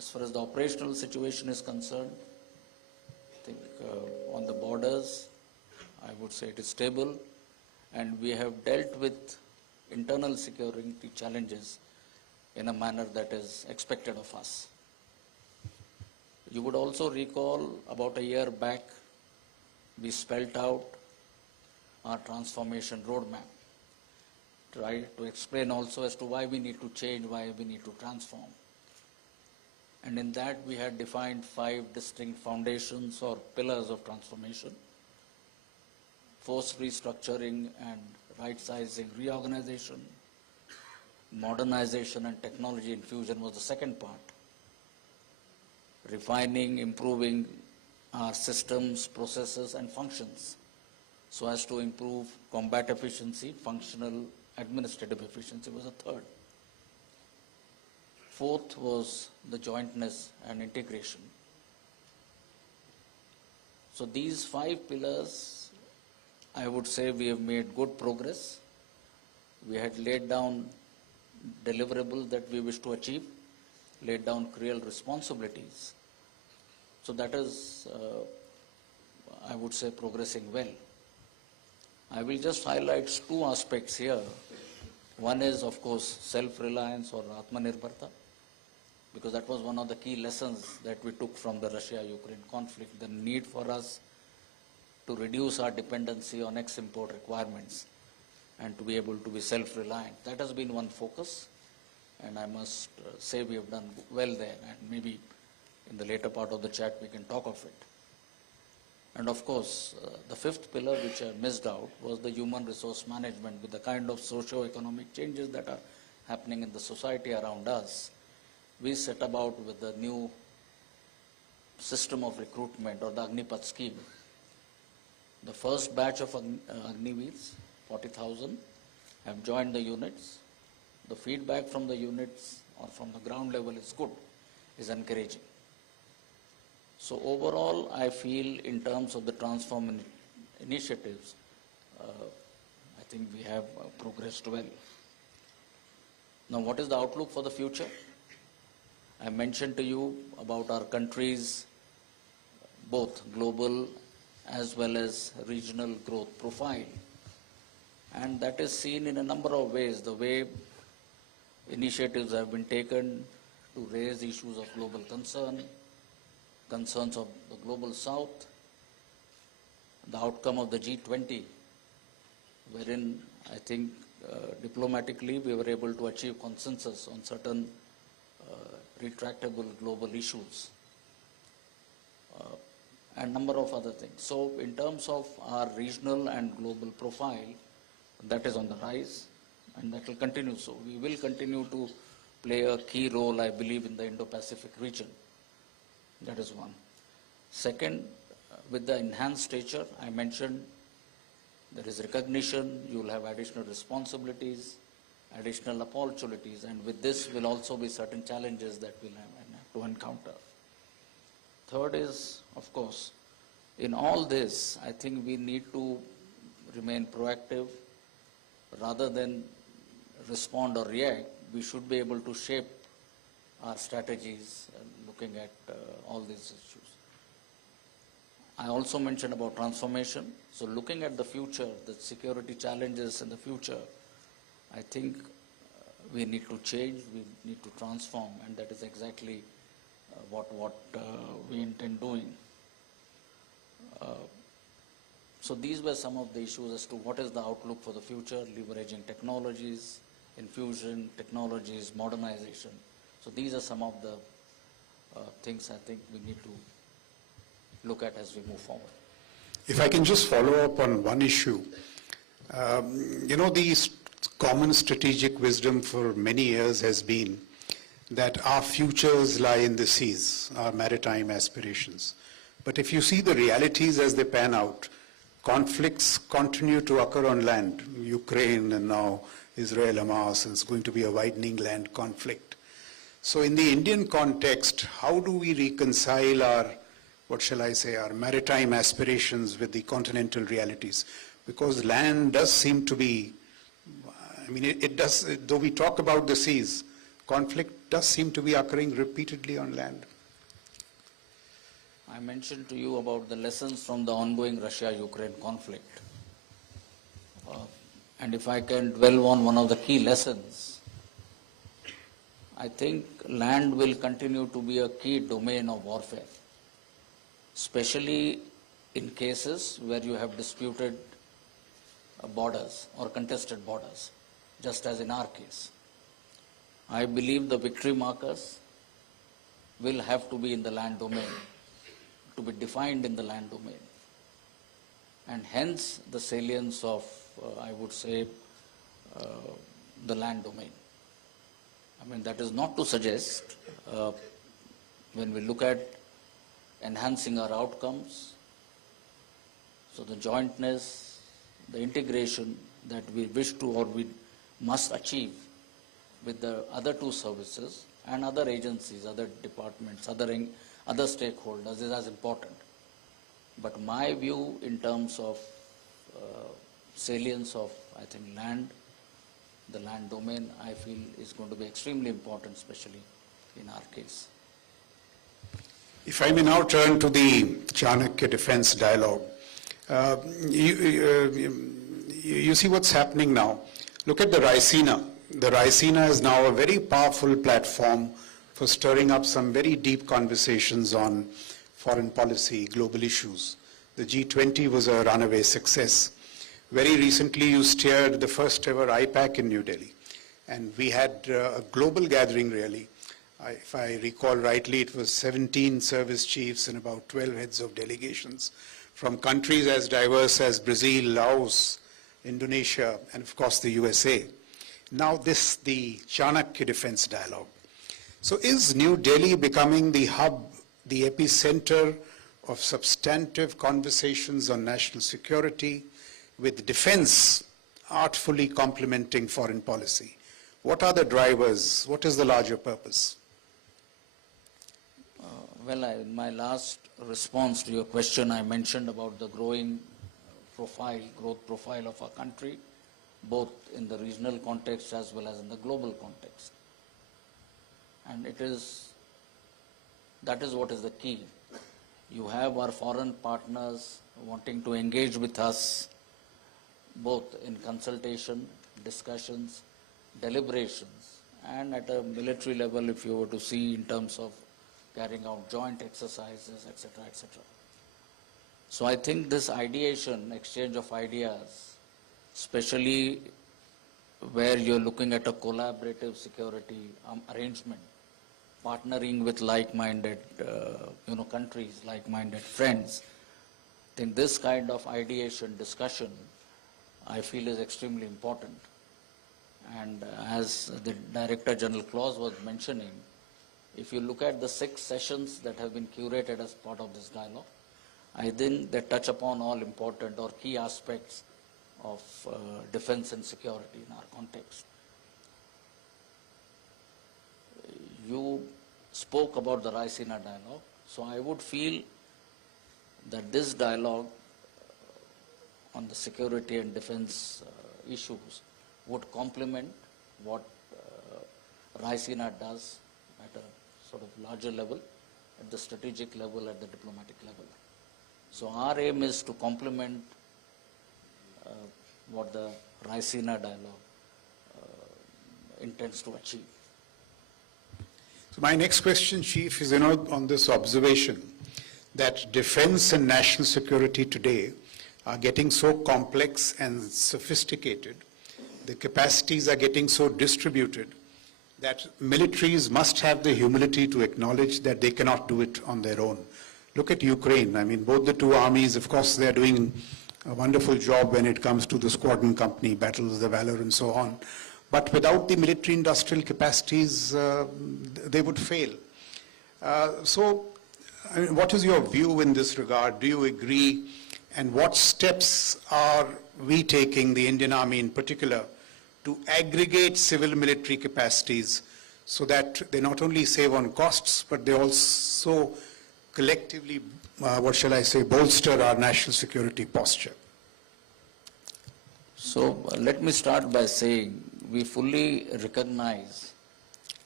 As far as the operational situation is concerned, I think on the borders, I would say it is stable, and we have dealt with internal security challenges in a manner that is expected of us. You would also recall about a year back, we spelt out our transformation roadmap, try to explain also as to why we need to change, why we need to transform. And in that we had defined 5 distinct foundations or pillars of transformation. Force restructuring and right-sizing reorganization, modernization and technology infusion was the second part. Refining, improving our systems, processes and functions so as to improve combat efficiency, functional administrative efficiency was the third. Fourth was the jointness and integration. So these 5 pillars, I would say we have made good progress. We had laid down deliverables that we wish to achieve, laid down real responsibilities. So that is, I would say, progressing well. I will just highlight 2 aspects here. One is, of course, self-reliance or Atmanirbharta, because that was one of the key lessons that we took from the Russia-Ukraine conflict, the need for us to reduce our dependency on export requirements and to be able to be self-reliant. That has been one focus, and I must say we have done well there, and maybe in the later part of the chat we can talk of it. And of course, the 5th pillar which I missed out was the human resource management with the kind of socio-economic changes that are happening in the society around us. We set about with the new system of recruitment or the Agnipath scheme. The first batch of Agniveers, 40,000, have joined the units. The feedback from the units or from the ground level is good, is encouraging. So overall, I feel in terms of the transform initiatives, I think we have progressed well. Now, what is the outlook for the future? I mentioned to you about our country's both global as well as regional growth profile. And that is seen in a number of ways, the way initiatives have been taken to raise issues of global concern, concerns of the global south, the outcome of the G20, wherein I think diplomatically we were able to achieve consensus on certain retractable global issues, and number of other things. So in terms of our regional and global profile, that is on the rise, and that will continue so. We will continue to play a key role, I believe, in the Indo-Pacific region. That is one. Second, with the enhanced stature, I mentioned there is recognition, you will have additional responsibilities, additional opportunities, and with this will also be certain challenges that we'll have to encounter. Third is, of course, in all this, I think we need to remain proactive rather than respond or react. We should be able to shape our strategies looking at all these issues. I also mentioned about transformation. So looking at the future, the security challenges in the future, I think we need to change, we need to transform, and that is exactly what we intend doing. So these were some of the issues as to what is the outlook for the future, leveraging technologies, infusion, technologies, modernization. So these are some of the things I think we need to look at as we move forward. If I can just follow up on one issue. The common strategic wisdom for many years has been that our futures lie in the seas, our maritime aspirations. But if you see the realities as they pan out, conflicts continue to occur on land, Ukraine and now Israel, Hamas, and it's going to be a widening land conflict. So in the Indian context, how do we reconcile our, our maritime aspirations with the continental realities? Because land does seem to be, it does, though we talk about the seas, conflict does seem to be occurring repeatedly on land. I mentioned to you about the lessons from the ongoing Russia-Ukraine conflict. And if I can dwell on one of the key lessons, I think land will continue to be a key domain of warfare, especially in cases where you have disputed borders or contested borders, just as in our case. I believe the victory markers will have to be in the land domain, to be defined in the land domain, and hence the salience of, I would say, the land domain. I mean, that is not to suggest, when we look at enhancing our outcomes, so the jointness, the integration that we wish to or we must achieve with the other two services and other agencies, other departments, other stakeholders is as important. But my view in terms of salience of, I think, land, the land domain, I feel is going to be extremely important, especially in our case. If I may now turn to the Chanakya Defense Dialogue. You see what's happening now. Look at the Raisina. The Raisina is now a very powerful platform for stirring up some very deep conversations on foreign policy, global issues. The G20 was a runaway success. Very recently, you steered the first ever IPAC in New Delhi. And we had a global gathering, really. If I recall rightly, it was 17 service chiefs and about 12 heads of delegations from countries as diverse as Brazil, Laos, Indonesia, and of course the USA. Now this, the Chanakya Defense Dialogue. So is New Delhi becoming the hub, the epicenter of substantive conversations on national security, with defense artfully complementing foreign policy? What are the drivers? What is the larger purpose? Well, in my last response to your question, I mentioned about the growing growth profile of our country, both in the regional context as well as in the global context. And that is what is the key. You have our foreign partners wanting to engage with us, both in consultation, discussions, deliberations, and at a military level, if you were to see in terms of carrying out joint exercises, etc., etc. So I think this ideation, exchange of ideas, especially where you're looking at a collaborative security arrangement, partnering with like-minded countries, like-minded friends, I think this kind of ideation, discussion, I feel is extremely important. And as the Director General Claus was mentioning, if you look at the 6 sessions that have been curated as part of this dialogue, I think they touch upon all important or key aspects of defense and security in our context. You spoke about the Raisina dialogue, so I would feel that this dialogue on the security and defense issues would complement what Raisina does at a sort of larger level, at the strategic level, at the diplomatic level. So our aim is to complement what the Raisina dialogue intends to achieve. So my next question, Chief, is on this observation that defense and national security today are getting so complex and sophisticated, the capacities are getting so distributed, that militaries must have the humility to acknowledge that they cannot do it on their own. Look at Ukraine. I mean, both the two armies, of course, they are doing a wonderful job when it comes to the squadron company battles, the valor, and so on. But without the military industrial capacities, they would fail. So, I mean, what is your view in this regard? Do you agree? And what steps are we taking, the Indian Army in particular, to aggregate civil military capacities so that they not only save on costs, but they also collectively, bolster our national security posture? So let me start by saying we fully recognize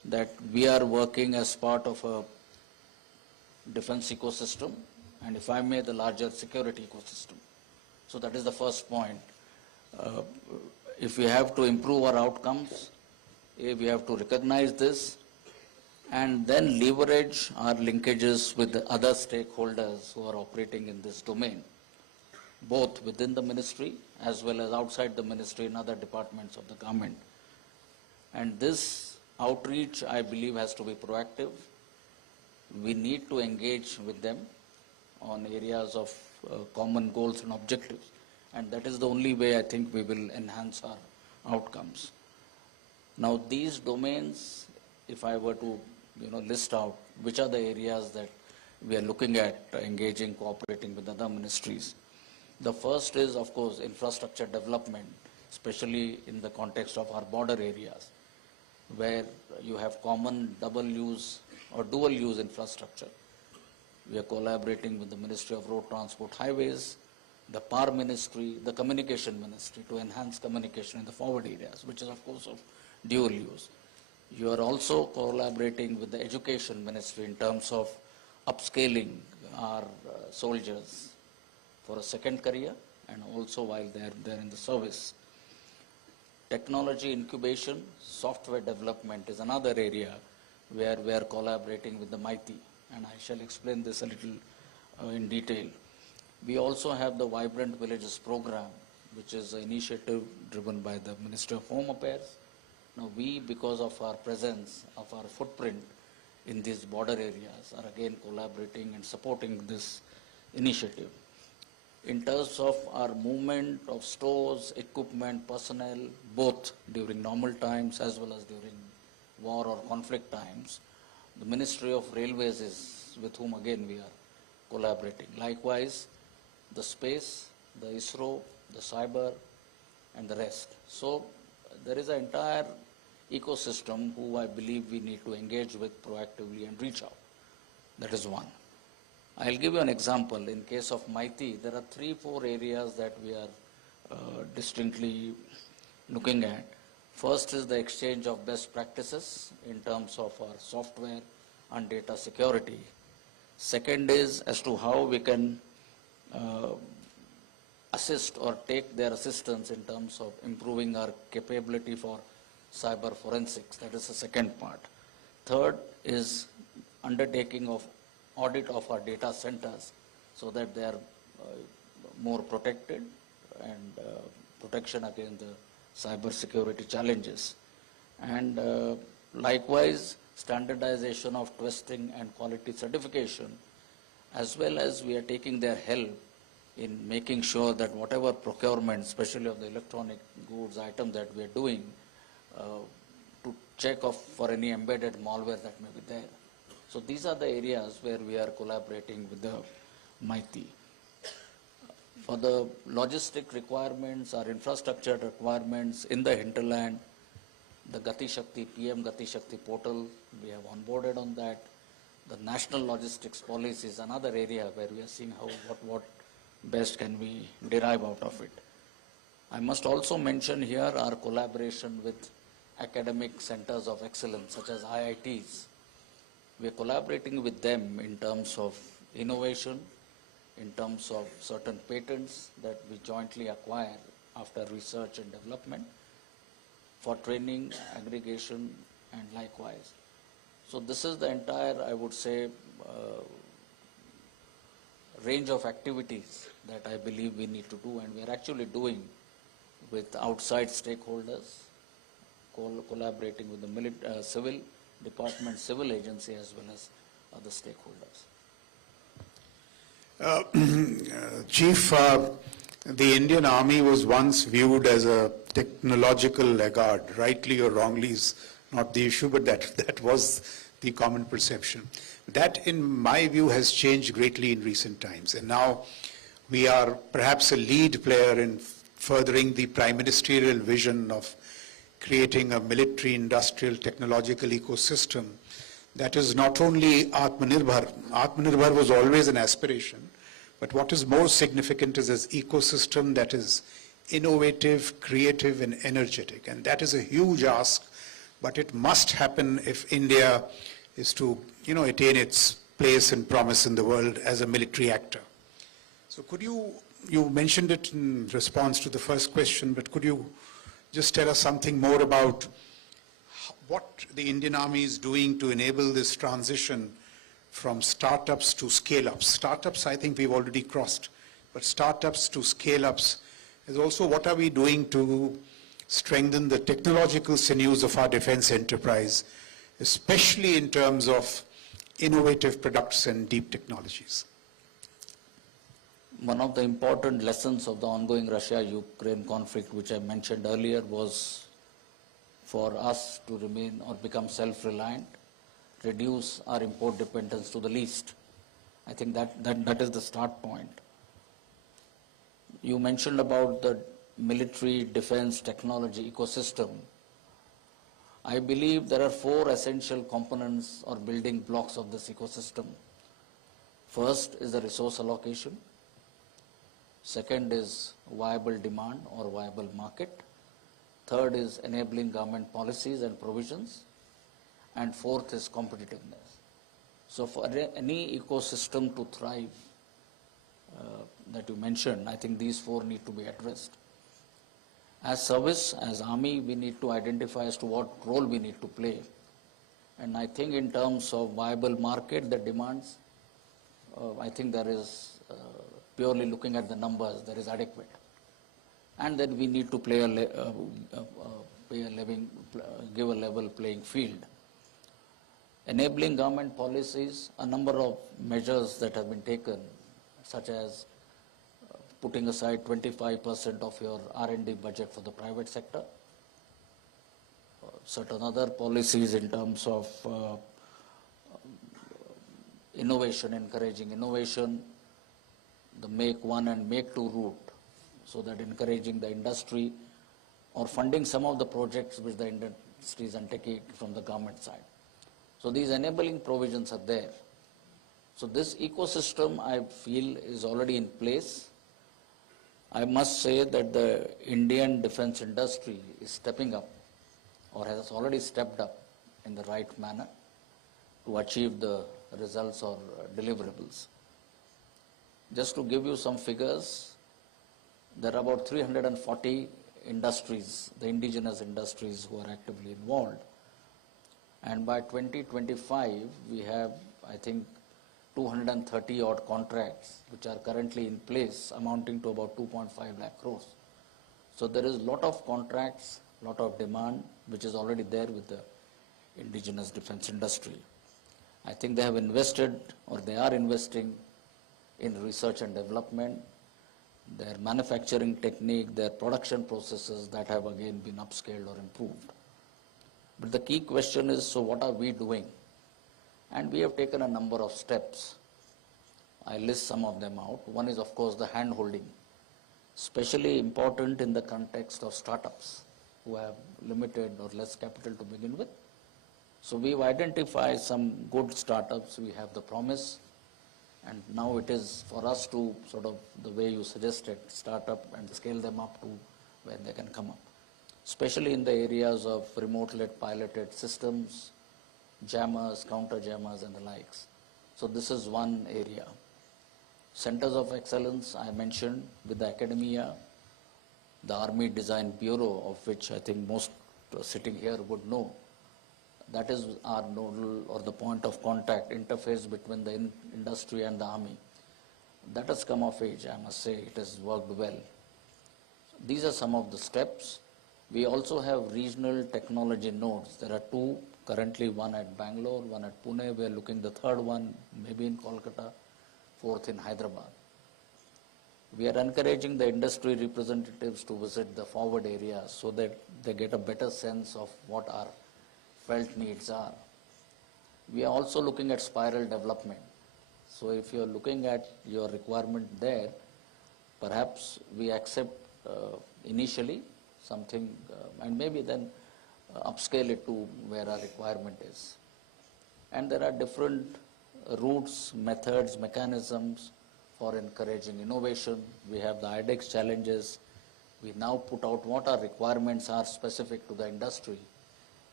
that we are working as part of a defense ecosystem, and if I may, the larger security ecosystem. So that is the first point. If we have to improve our outcomes, we have to recognize this and then leverage our linkages with the other stakeholders who are operating in this domain, both within the ministry as well as outside the ministry in other departments of the government. And this outreach, I believe, has to be proactive. We need to engage with them on areas of common goals and objectives. And that is the only way I think we will enhance our outcomes. Now, these domains, if I were to list out which are the areas that we are looking at engaging, cooperating with other ministries. The first is, of course, infrastructure development, especially in the context of our border areas, where you have common double-use or dual-use infrastructure. We are collaborating with the Ministry of Road Transport Highways, the Power Ministry, the Communication Ministry to enhance communication in the forward areas, which is, of course, of dual use. You are also collaborating with the Education Ministry in terms of upscaling our soldiers for a second career and also while they're in the service. Technology incubation, software development is another area where we are collaborating with the MITI, and I shall explain this a little in detail. We also have the Vibrant Villages program, which is an initiative driven by the Ministry of Home Affairs. Now we, because of our presence, of our footprint in these border areas, are again collaborating and supporting this initiative. In terms of our movement of stores, equipment, personnel, both during normal times as well as during war or conflict times, the Ministry of Railways is with whom again we are collaborating. Likewise, the space, the ISRO, the cyber, and the rest. So there is an entire ecosystem who I believe we need to engage with proactively and reach out. That is one. I'll give you an example. In case of MITI, there are 3-4 areas that we are distinctly looking at. First is the exchange of best practices in terms of our software and data security. Second is as to how we can assist or take their assistance in terms of improving our capability for cyber forensics. That is the second part. Third is undertaking of audit of our data centers so that they are more protected and protection against the cyber security challenges. And likewise, standardization of testing and quality certification, as well as we are taking their help in making sure that whatever procurement, especially of the electronic goods item that we are doing, to check for any embedded malware that may be there. So these are the areas where we are collaborating with the MITI. For the logistic requirements, our infrastructure requirements in the hinterland, the Gati Shakti, PM Gati Shakti portal, we have onboarded on that. The national logistics policy is another area where we are seeing how what best can we derive out of it. I must also mention here our collaboration with academic centers of excellence such as IITs. We are collaborating with them in terms of innovation, in terms of certain patents that we jointly acquire after research and development, for training, aggregation, and likewise. So this is the entire, I would say, range of activities that I believe we need to do, and we are actually doing with outside stakeholders, collaborating with the civil department, civil agency, as well as other stakeholders. Chief, the Indian Army was once viewed as a technological laggard. Rightly or wrongly is not the issue, but that was the common perception. That, in my view, has changed greatly in recent times. And now we are perhaps a lead player in furthering the prime ministerial vision of creating a military, industrial, technological ecosystem that is not only Atmanirbhar. Atmanirbhar was always an aspiration, but what is more significant is this ecosystem that is innovative, creative, and energetic. And that is a huge ask but it must happen if India is to, attain its place and promise in the world as a military actor. So could you mentioned it in response to the first question, but could you just tell us something more about what the Indian Army is doing to enable this transition from startups to scale-ups? Startups, I think we've already crossed, but startups to scale-ups is also what are we doing to strengthen the technological sinews of our defense enterprise, especially in terms of innovative products and deep technologies? One of the important lessons of the ongoing Russia-Ukraine conflict, which I mentioned earlier, was for us to remain or become self-reliant, reduce our import dependence to the least. I think that is the start point. You mentioned about the military defense technology ecosystem. I believe there are 4 essential components or building blocks of this ecosystem. First is the resource allocation. Second is viable demand or viable market. Third is enabling government policies and provisions. And fourth is competitiveness. So for any ecosystem to thrive that you mentioned, I think these 4 need to be addressed. As service, as Army, we need to identify as to what role we need to play. And I think in terms of viable market, the demands, I think there is purely looking at the numbers, there is adequate. And then we need to play give a level playing field. Enabling government policies, a number of measures that have been taken, such as putting aside 25% of your R&D budget for the private sector, certain other policies in terms of innovation, encouraging innovation, the make one and make two route, so that encouraging the industry or funding some of the projects which the industry is undertaking from the government side. So these enabling provisions are there. So this ecosystem, I feel, is already in place. I must say that the Indian defense industry is stepping up, or has already stepped up in the right manner to achieve the results or deliverables. Just to give you some figures, there are about 340 industries, the indigenous industries, who are actively involved. And by 2025, we have, I think, 230 odd contracts which are currently in place, amounting to about 2.5 lakh crores. So there is a lot of contracts, lot of demand, which is already there with the indigenous defense industry. I think they have invested, or they are investing, in research and development, their manufacturing technique, their production processes that have again been upscaled or improved. But the key question is, so what are we doing? And we have taken a number of steps. I list some of them out. One is, of course, the hand-holding, especially important in the context of startups who have limited or less capital to begin with. So we've identified some good startups. We have the promise. And now it is for us to sort of, the way you suggested, start up and scale them up to where they can come up, especially in the areas of remote-led piloted systems, jammers, counter-jammers, and the likes. So this is one area. Centers of excellence, I mentioned, with the academia, the Army Design Bureau, of which I think most sitting here would know. That is our nodal or the point of contact, interface between the industry and the Army. That has come of age, I must say. It has worked well. These are some of the steps. We also have regional technology nodes. There are 2 currently, one at Bangalore, one at Pune. We are looking the 3rd one, maybe in Kolkata, 4th in Hyderabad. We are encouraging the industry representatives to visit the forward areas so that they get a better sense of what our felt needs are. We are also looking at spiral development. So if you are looking at your requirement there, perhaps we accept initially something and maybe then upscale it to where our requirement is. And there are different routes, methods, mechanisms for encouraging innovation. We have the IDEX challenges. We now put out what our requirements are specific to the industry.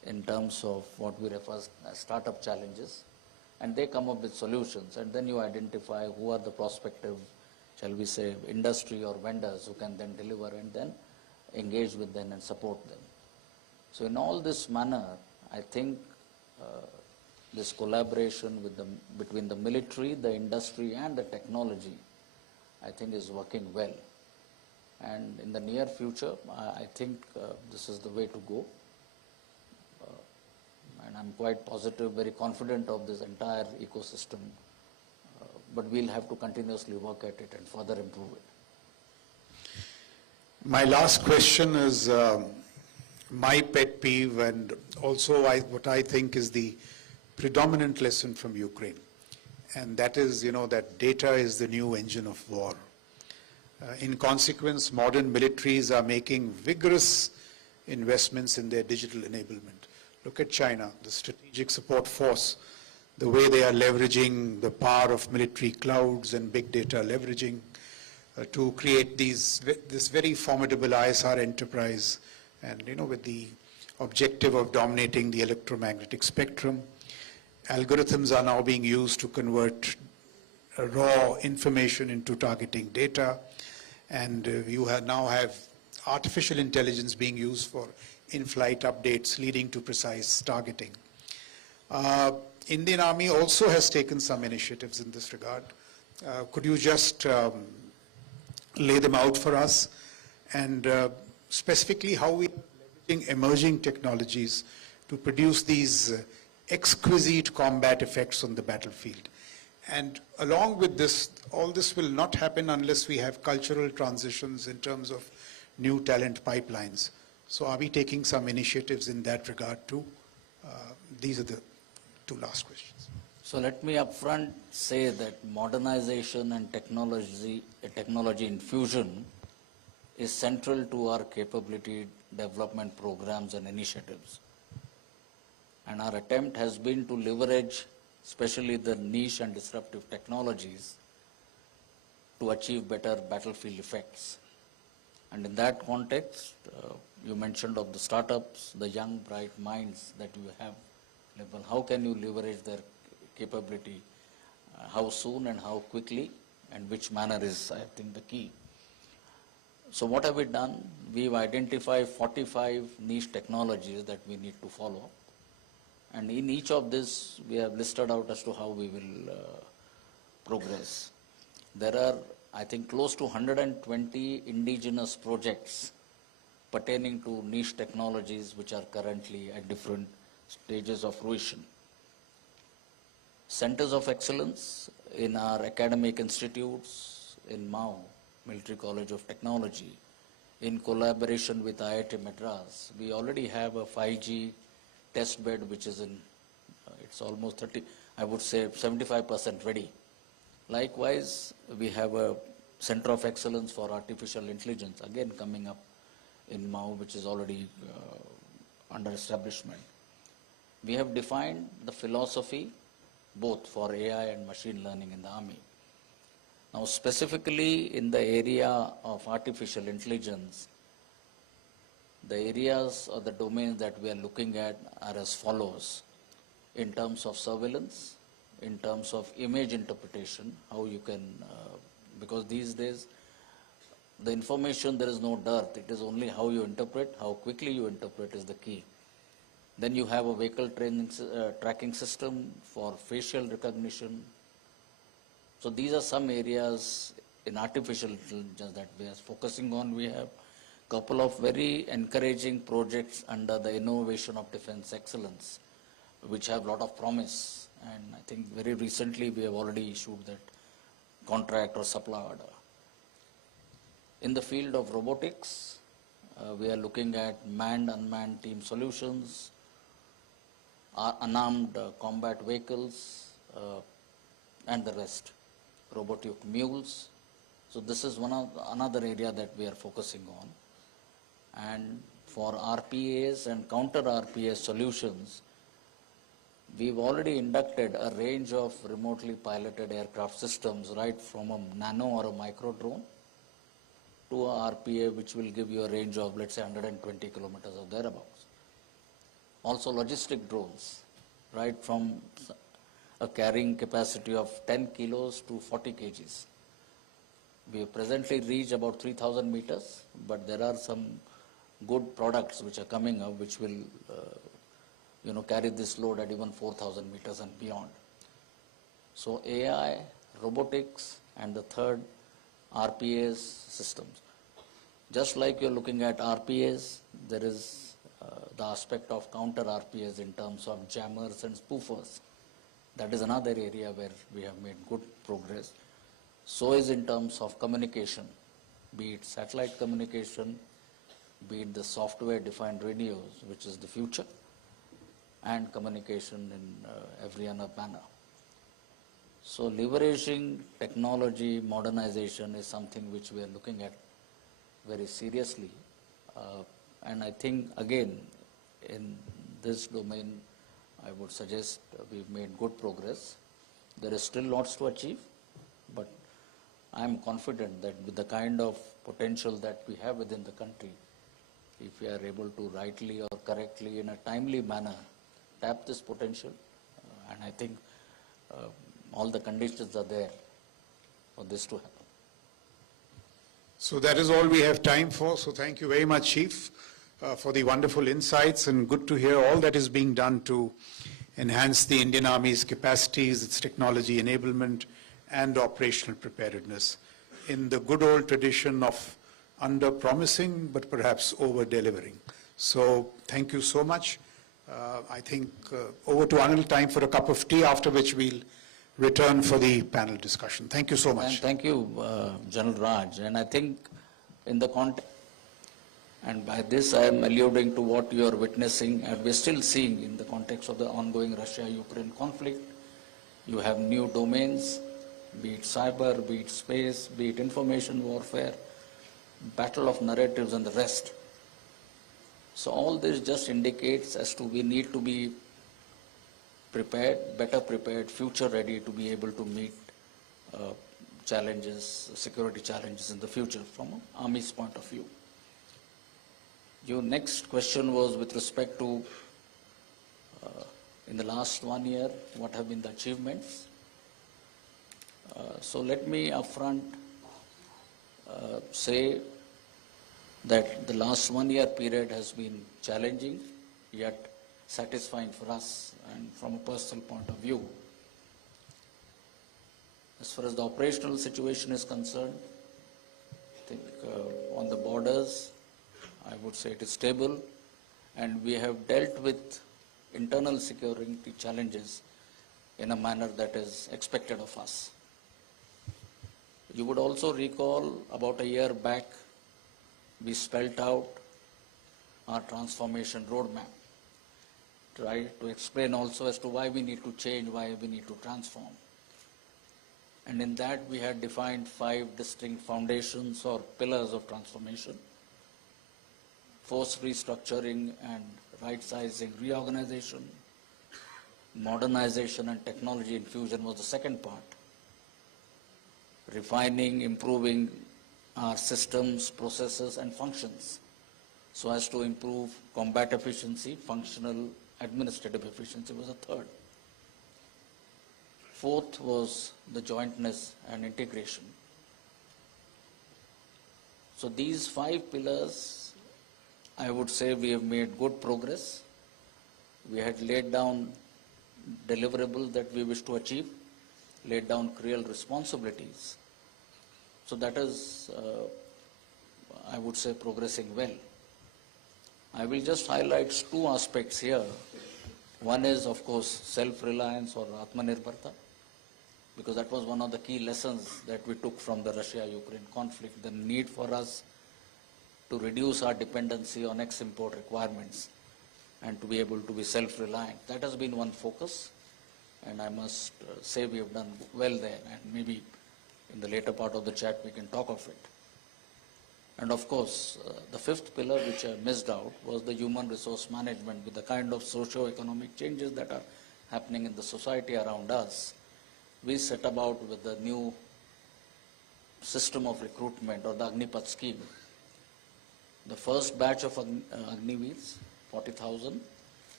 in terms of what we refer as startup challenges, and they come up with solutions, and then you identify who are the prospective, shall we say, industry or vendors who can then deliver and then engage with them and support them. So in all this manner, I think this collaboration with between the military, the industry and the technology, I think is working well. And in the near future, I think this is the way to go. And I'm quite positive, very confident of this entire ecosystem. But we'll have to continuously work at it and further improve it. My last question is my pet peeve, and also what I think is the predominant lesson from Ukraine. And that is, that data is the new engine of war. In consequence, modern militaries are making vigorous investments in their digital enablement. Look at China, the strategic support force, the way they are leveraging the power of military clouds and big data leveraging to create this very formidable ISR enterprise, and with the objective of dominating the electromagnetic spectrum. Algorithms are now being used to convert raw information into targeting data, and you now have artificial intelligence being used for in-flight updates leading to precise targeting. Indian Army also has taken some initiatives in this regard. Could you just lay them out for us, and specifically how we are leveraging emerging technologies to produce these exquisite combat effects on the battlefield? And along with this, all this will not happen unless we have cultural transitions in terms of new talent pipelines. So are we taking some initiatives in that regard too? These are the two last questions. So let me upfront say that modernization and technology infusion is central to our capability development programs and initiatives. And our attempt has been to leverage especially the niche and disruptive technologies to achieve better battlefield effects. And in that context, you mentioned of the startups, the young, bright minds that you have. How can you leverage their capability? How soon and how quickly, and which manner is, I think, the key. So what have we done? We've identified 45 niche technologies that we need to follow. And in each of this, we have listed out as to how we will progress. There are, I think, close to 120 indigenous projects pertaining to niche technologies which are currently at different stages of fruition. Centers of excellence in our academic institutes in MAU, Military College of Technology, in collaboration with IIT Madras. We already have a 5G test bed which is in, it's almost 30, I would say 75% ready. Likewise, we have a Center of Excellence for Artificial Intelligence, again coming up in MAU, which is already under establishment. We have defined the philosophy both for AI and machine learning in the Army. Now, specifically in the area of artificial intelligence, the areas or the domains that we are looking at are as follows. In terms of surveillance, in terms of image interpretation, how you can, because these days, the information, there is no dearth. It is only how you interpret, how quickly you interpret is the key. Then you have a vehicle tracking system for facial recognition. So these are some areas in artificial intelligence that we are focusing on. We have a couple of very encouraging projects under the Innovation of Defense Excellence, which have a lot of promise. And I think very recently we have already issued that contract or supply order. In the field of robotics, we are looking at manned, unmanned team solutions, unarmed combat vehicles, and the rest, robotic mules. So this is another area that we are focusing on. And for RPAs and counter RPA solutions, we've already inducted a range of remotely piloted aircraft systems, right from a nano or a micro drone to a RPA, which will give you a range of, let's say, 120 kilometers or thereabouts. Also logistic drones, right from a carrying capacity of 10 kilos to 40 kgs. We have presently reached about 3,000 meters, but there are some good products which are coming up which will carry this load at even 4,000 meters and beyond. So AI, robotics, and the third, RPAs systems. Just like you're looking at RPAs, there is the aspect of counter RPAs in terms of jammers and spoofers. That is another area where we have made good progress. So is in terms of communication, be it satellite communication, be it the software-defined radios, which is the future, and communication in every other manner. So leveraging technology, modernization is something which we are looking at very seriously. And I think, again, in this domain, I would suggest we've made good progress. There is still lots to achieve, but I am confident that with the kind of potential that we have within the country, if we are able to rightly or correctly in a timely manner tap this potential, and I think all the conditions are there for this to happen. So that is all we have time for. So thank you very much, Chief, for the wonderful insights, and good to hear all that is being done to enhance the Indian Army's capacities, its technology enablement, and operational preparedness in the good old tradition of under-promising but perhaps over-delivering. So thank you so much. I think over to Anil, time for a cup of tea, after which we'll return for the panel discussion. Thank you so much. And thank you, General Raj. And I think in the context, and by this I am alluding to what you are witnessing and we're still seeing in the context of the ongoing Russia-Ukraine conflict. You have new domains, be it cyber, be it space, be it information warfare, battle of narratives and the rest. So all this just indicates as to we need to be prepared, better prepared, future ready to be able to meet challenges, security challenges in the future from an Army's point of view. Your next question was with respect to in the last 1 year, what have been the achievements? So let me upfront say that the last 1 year period has been challenging, yet satisfying for us and from a personal point of view. As far as the operational situation is concerned, I think on the borders, I would say it is stable, and we have dealt with internal security challenges in a manner that is expected of us. You would also recall about a year back, we spelled out our transformation roadmap, try to explain also as to why we need to change, why we need to transform. And in that we had defined 5 distinct foundations or pillars of transformation. Force restructuring and right-sizing reorganization, modernization and technology infusion was the second part. Refining, improving our systems, processes and functions so as to improve combat efficiency, functional administrative efficiency was the third. Fourth was the jointness and integration. So these 5 pillars, I would say we have made good progress. We had laid down deliverables that we wish to achieve, laid down real responsibilities. So that is, I would say, progressing well. I will just highlight 2 aspects here. One is, of course, self-reliance or Atmanirbharta, because that was one of the key lessons that we took from the Russia-Ukraine conflict, the need for us to reduce our dependency on export requirements and to be able to be self-reliant. That has been one focus, and I must say we have done well there, and maybe in the later part of the chat we can talk of it. And of course, the 5th pillar which I missed out was the human resource management with the kind of socio-economic changes that are happening in the society around us. We set about with the new system of recruitment or the Agnipath scheme. The first batch of Agniveers, 40,000,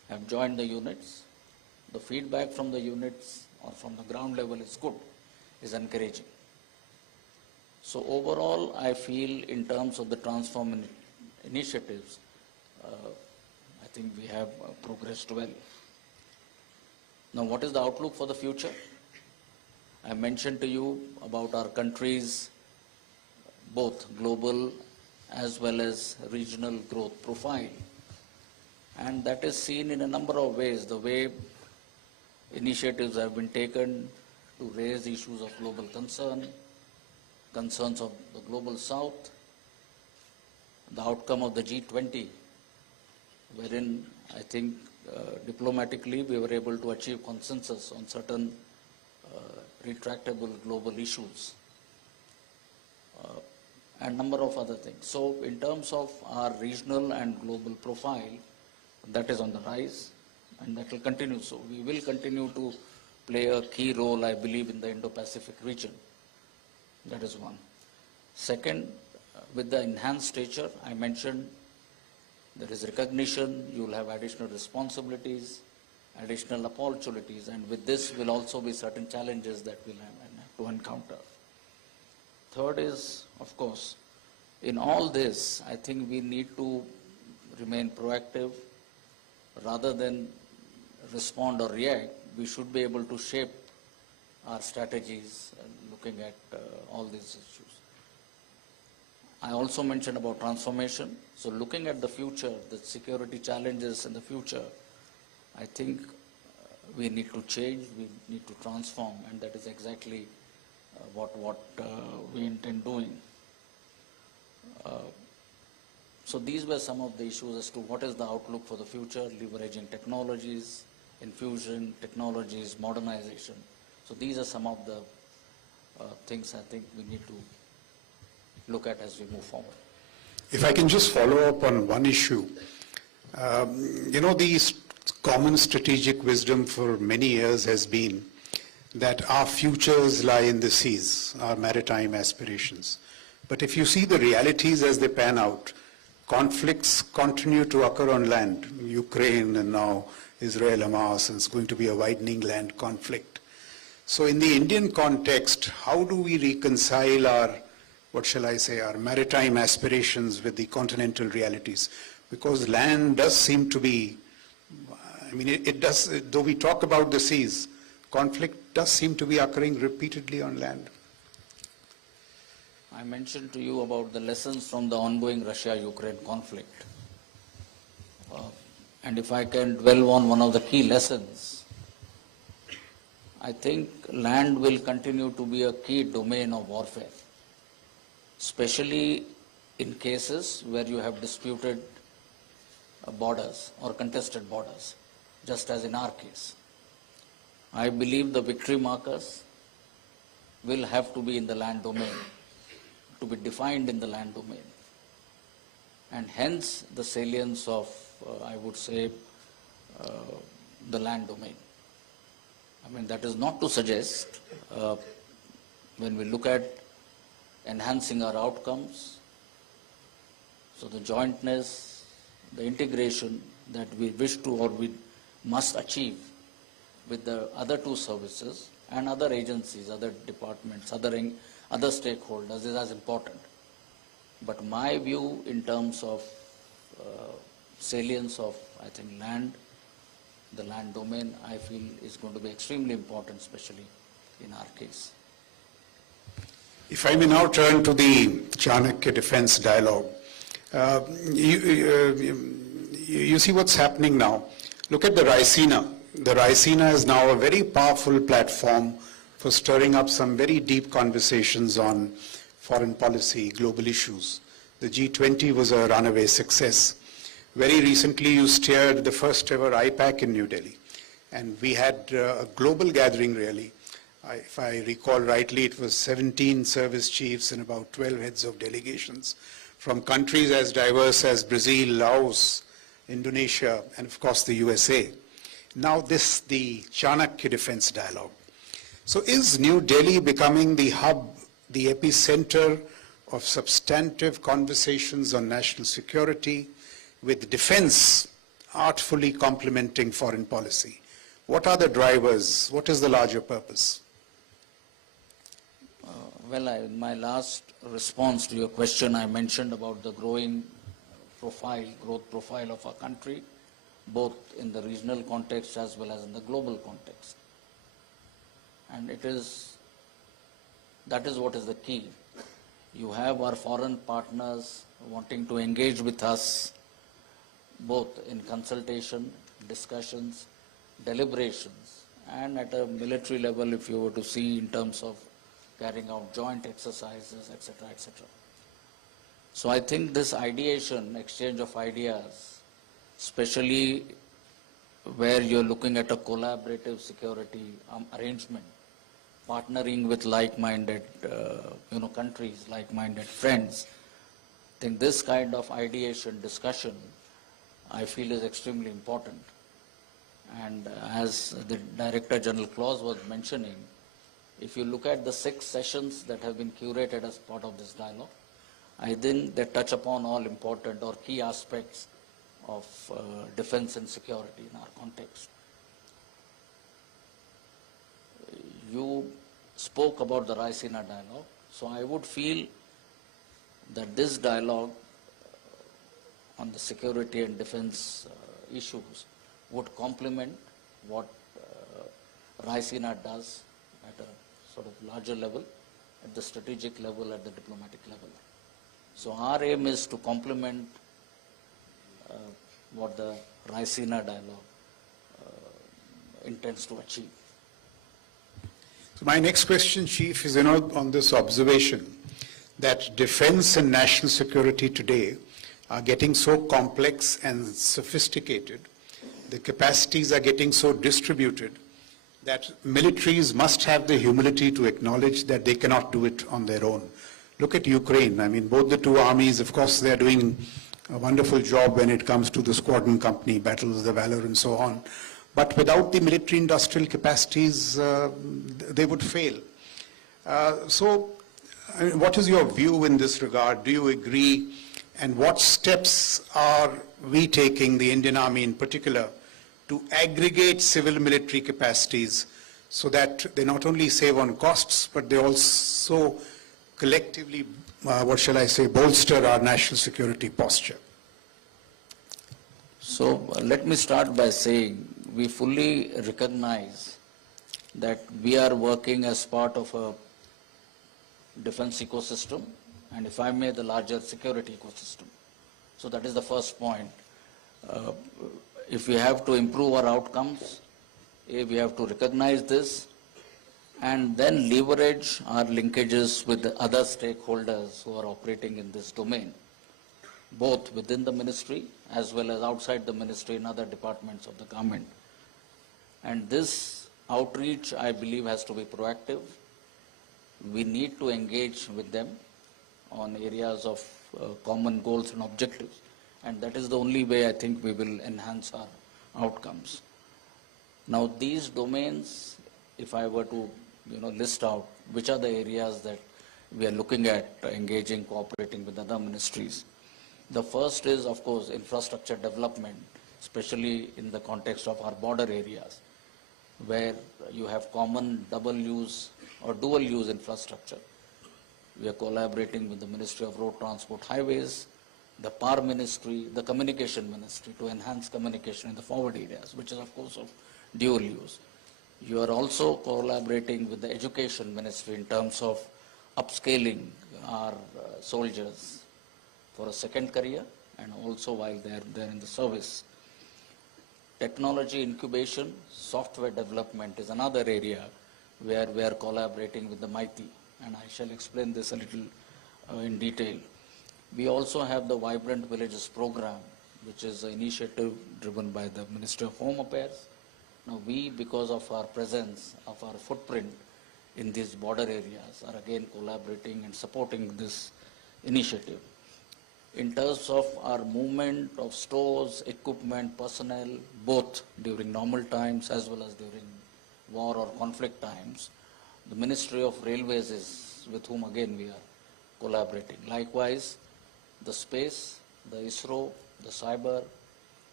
have joined the units. The feedback from the units or from the ground level is good, is encouraging. So overall, I feel in terms of the transform initiatives, I think we have progressed well. Now, what is the outlook for the future? I mentioned to you about our country's both global as well as regional growth profile. And that is seen in a number of ways, the way initiatives have been taken to raise issues of global concern, concerns of the global south, the outcome of the G20, wherein I think diplomatically we were able to achieve consensus on certain retractable global issues and number of other things. So in terms of our regional and global profile, that is on the rise and that will continue. So we will continue to play a key role, I believe, in the Indo-Pacific region. That is one. Second, with the enhanced stature, I mentioned there is recognition, you will have additional responsibilities, additional opportunities, and with this will also be certain challenges that we'll have to encounter. Third is, of course, in all this, I think we need to remain proactive rather than respond or react. We should be able to shape our strategies looking at all these issues. I also mentioned about transformation. So looking at the future, the security challenges in the future, I think we need to change, we need to transform, and that is exactly what we intend doing. So these were some of the issues as to what is the outlook for the future, leveraging technologies, infusion technologies, modernization. So these are some of the things I think we need to look at as we move forward. If I can just follow up on one issue. The common strategic wisdom for many years has been that our futures lie in the seas, our maritime aspirations. But if you see the realities as they pan out, conflicts continue to occur on land. Ukraine and now Israel-Hamas, and it's going to be a widening land conflict. So in the Indian context, how do we reconcile our, our maritime aspirations with the continental realities? Because land does seem to be, it does, though we talk about the seas, conflict does seem to be occurring repeatedly on land. I mentioned to you about the lessons from the ongoing Russia-Ukraine conflict. And if I can dwell on one of the key lessons, I think land will continue to be a key domain of warfare, especially in cases where you have disputed borders or contested borders, just as in our case. I believe the victory markers will have to be in the land domain, to be defined in the land domain. And hence the salience of, the land domain. That is not to suggest, when we look at enhancing our outcomes, so the jointness, the integration that we wish to or we must achieve with the other two services and other agencies, other departments, other stakeholders is as important. But my view in terms of salience of, land, the land domain, I feel is going to be extremely important, especially in our case. If I may now turn to the Chanakya defense dialogue. You see what's happening now. Look at the Raisina. The Raisina is now a very powerful platform for stirring up some very deep conversations on foreign policy, global issues. The G20 was a runaway success. Very recently, you steered the first ever IPAC in New Delhi. And we had a global gathering, really. If I recall rightly, it was 17 service chiefs and about 12 heads of delegations from countries as diverse as Brazil, Laos, Indonesia, and of course the USA. Now the Chanakya defense dialogue. So is New Delhi becoming the hub, the epicenter of substantive conversations on national security, with defense artfully complementing foreign policy? What are the drivers? What is the larger purpose? Well, in my last response to your question, I mentioned about the growth profile of our country, both in the regional context as well as in the global context. And that is what is the key. You have our foreign partners wanting to engage with us, both in consultation, discussions, deliberations, and at a military level, if you were to see in terms of carrying out joint exercises, etc., etc. So I think this ideation, exchange of ideas, especially where you're looking at a collaborative security arrangement, partnering with like-minded countries, like-minded friends, I think this kind of ideation, discussion, I feel is extremely important. And as the Director General Claus was mentioning, if you look at the 6 sessions that have been curated as part of this dialogue, I think they touch upon all important or key aspects of defense and security in our context. You spoke about the Raisina dialogue, so I would feel that this dialogue on the security and defense issues would complement what Raisina does at a sort of larger level, at the strategic level, at the diplomatic level. So our aim is to complement what the Raisina dialogue intends to achieve. So my next question, Chief, is on this observation that defense and national security today are getting so complex and sophisticated, the capacities are getting so distributed that militaries must have the humility to acknowledge that they cannot do it on their own. Look at Ukraine. I mean, both the two armies, of course, they're doing a wonderful job when it comes to the squadron company battles, the valor, and so on. But without the military industrial capacities, they would fail. So, I mean, what is your view in this regard? Do you agree? And what steps are we taking, the Indian Army in particular, to aggregate civil military capacities so that they not only save on costs, but they also collectively, bolster our national security posture? So let me start by saying we fully recognize that we are working as part of a defense ecosystem, and if I may, the larger security ecosystem. So that is the first point. If we have to improve our outcomes, we have to recognize this and then leverage our linkages with the other stakeholders who are operating in this domain, both within the ministry as well as outside the ministry in other departments of the government. And this outreach, I believe, has to be proactive. We need to engage with them on areas of common goals and objectives. And that is the only way I think we will enhance our outcomes. Now, these domains, if I were to list out which are the areas that we are looking at engaging, cooperating with other ministries. The first is, of course, infrastructure development, especially in the context of our border areas, where you have common double-use or dual-use infrastructure. We are collaborating with the Ministry of Road Transport Highways, the Power Ministry, the Communication Ministry to enhance communication in the forward areas, which is, of course, of dual use. You are also collaborating with the Education Ministry in terms of upscaling our soldiers for a second career and also while they're in the service. Technology incubation, software development is another area where we are collaborating with the MITI, and I shall explain this a little in detail. We also have the Vibrant Villages program, which is an initiative driven by the Ministry of Home Affairs. Now we, because of our presence, of our footprint in these border areas, are again collaborating and supporting this initiative. In terms of our movement of stores, equipment, personnel, both during normal times as well as during war or conflict times, the Ministry of Railways is with whom again we are collaborating. Likewise, the space, the ISRO, the cyber,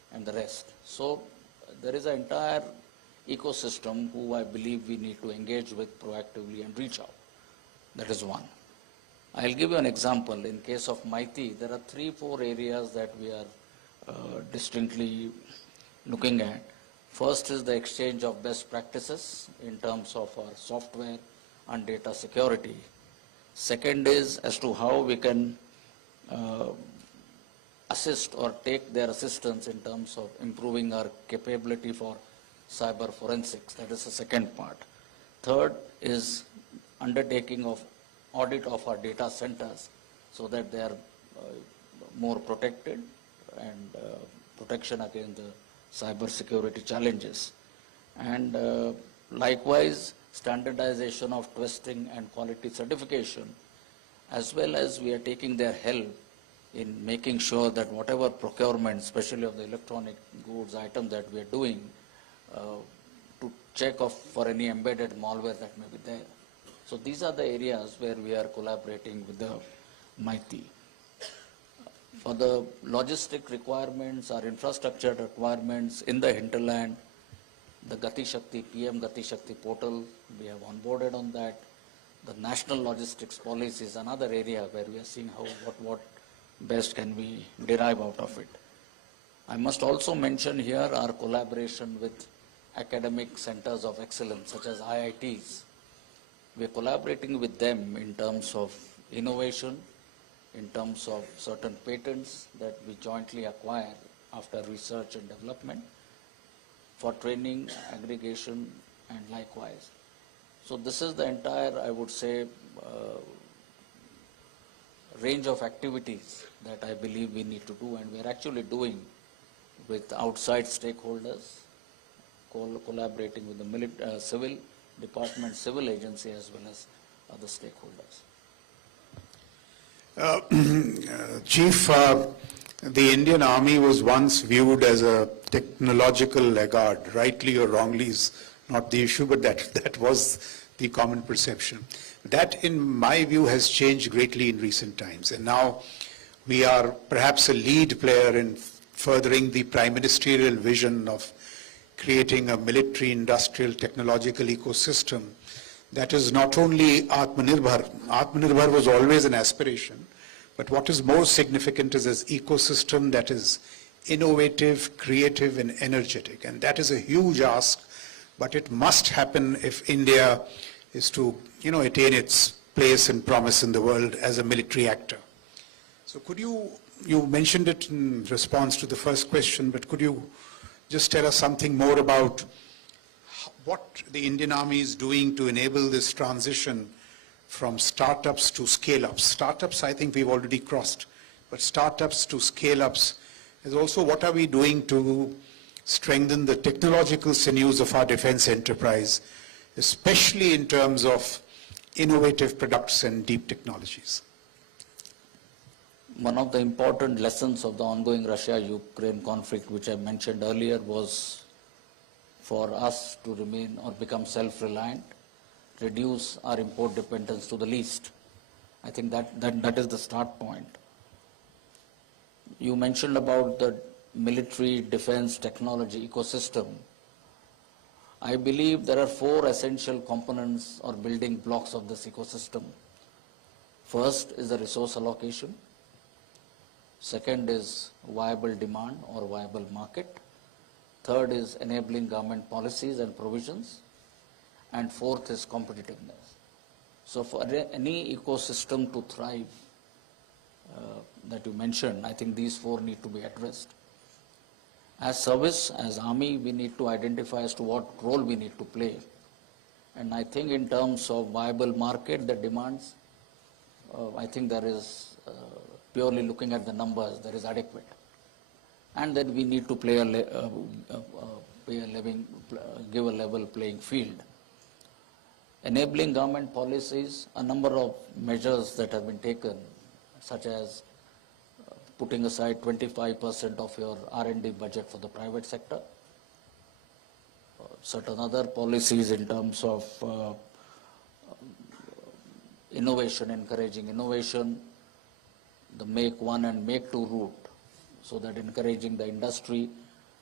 and the rest. So there is an entire ecosystem who I believe we need to engage with proactively and reach out. That is one. I'll give you an example. In case of Mighty, there are 3-4 areas that we are distinctly looking at. First is the exchange of best practices in terms of our software and data security. Second is as to how we can assist or take their assistance in terms of improving our capability for cyber forensics. That is the second part. Third is undertaking of audit of our data centers so that they are more protected and protection against the cyber security challenges. And likewise, standardization of testing and quality certification, as well as we are taking their help in making sure that whatever procurement, especially of the electronic goods item that we are doing, to check for any embedded malware that may be there. So these are the areas where we are collaborating with the Mighty. For the logistic requirements, our infrastructure requirements in the hinterland, the Gati Shakti, PM Gati Shakti portal, we have onboarded on that. The national logistics policy is another area where we are seeing how, what best can we derive out of it. I must also mention here our collaboration with academic centers of excellence, such as IITs. We are collaborating with them in terms of innovation, in terms of certain patents that we jointly acquire after research and development, for training, aggregation, and likewise. So this is the entire, I would say, range of activities that I believe we need to do, and we are actually doing with outside stakeholders, collaborating with the civil department, civil agency, as well as other stakeholders. Chief, the Indian Army was once viewed as a technological laggard. Rightly or wrongly is not the issue, but that was the common perception. That, in my view, has changed greatly in recent times. And now we are perhaps a lead player in furthering the prime ministerial vision of creating a military, industrial, technological ecosystem that is not only Atmanirbhar. Atmanirbhar was always an aspiration, but what is more significant is this ecosystem that is innovative, creative, and energetic. And that is a huge ask, but it must happen if India is to, attain its place and promise in the world as a military actor. So could you mentioned it in response to the first question, but could you just tell us something more about what the Indian Army is doing to enable this transition from startups to scale-ups? Startups, I think we've already crossed, but startups to scale-ups is also what are we doing to strengthen the technological sinews of our defense enterprise, especially in terms of innovative products and deep technologies? One of the important lessons of the ongoing Russia-Ukraine conflict, which I mentioned earlier, was for us to remain or become self-reliant, reduce our import dependence to the least. I think that is the start point. You mentioned about the military defense technology ecosystem. I believe there are 4 essential components or building blocks of this ecosystem. First is the resource allocation. Second is viable demand or viable market. Third is enabling government policies and provisions. And fourth is competitiveness. So for any ecosystem to thrive that you mentioned, I think these 4 need to be addressed. As service, as Army, we need to identify as to what role we need to play. And I think in terms of viable market, the demands, I think there is purely looking at the numbers, there is adequate. And then we need to play give a level playing field. Enabling government policies, a number of measures that have been taken, such as putting aside 25% of your R&D budget for the private sector, certain other policies in terms of innovation, encouraging innovation, the make one and make two route, so that encouraging the industry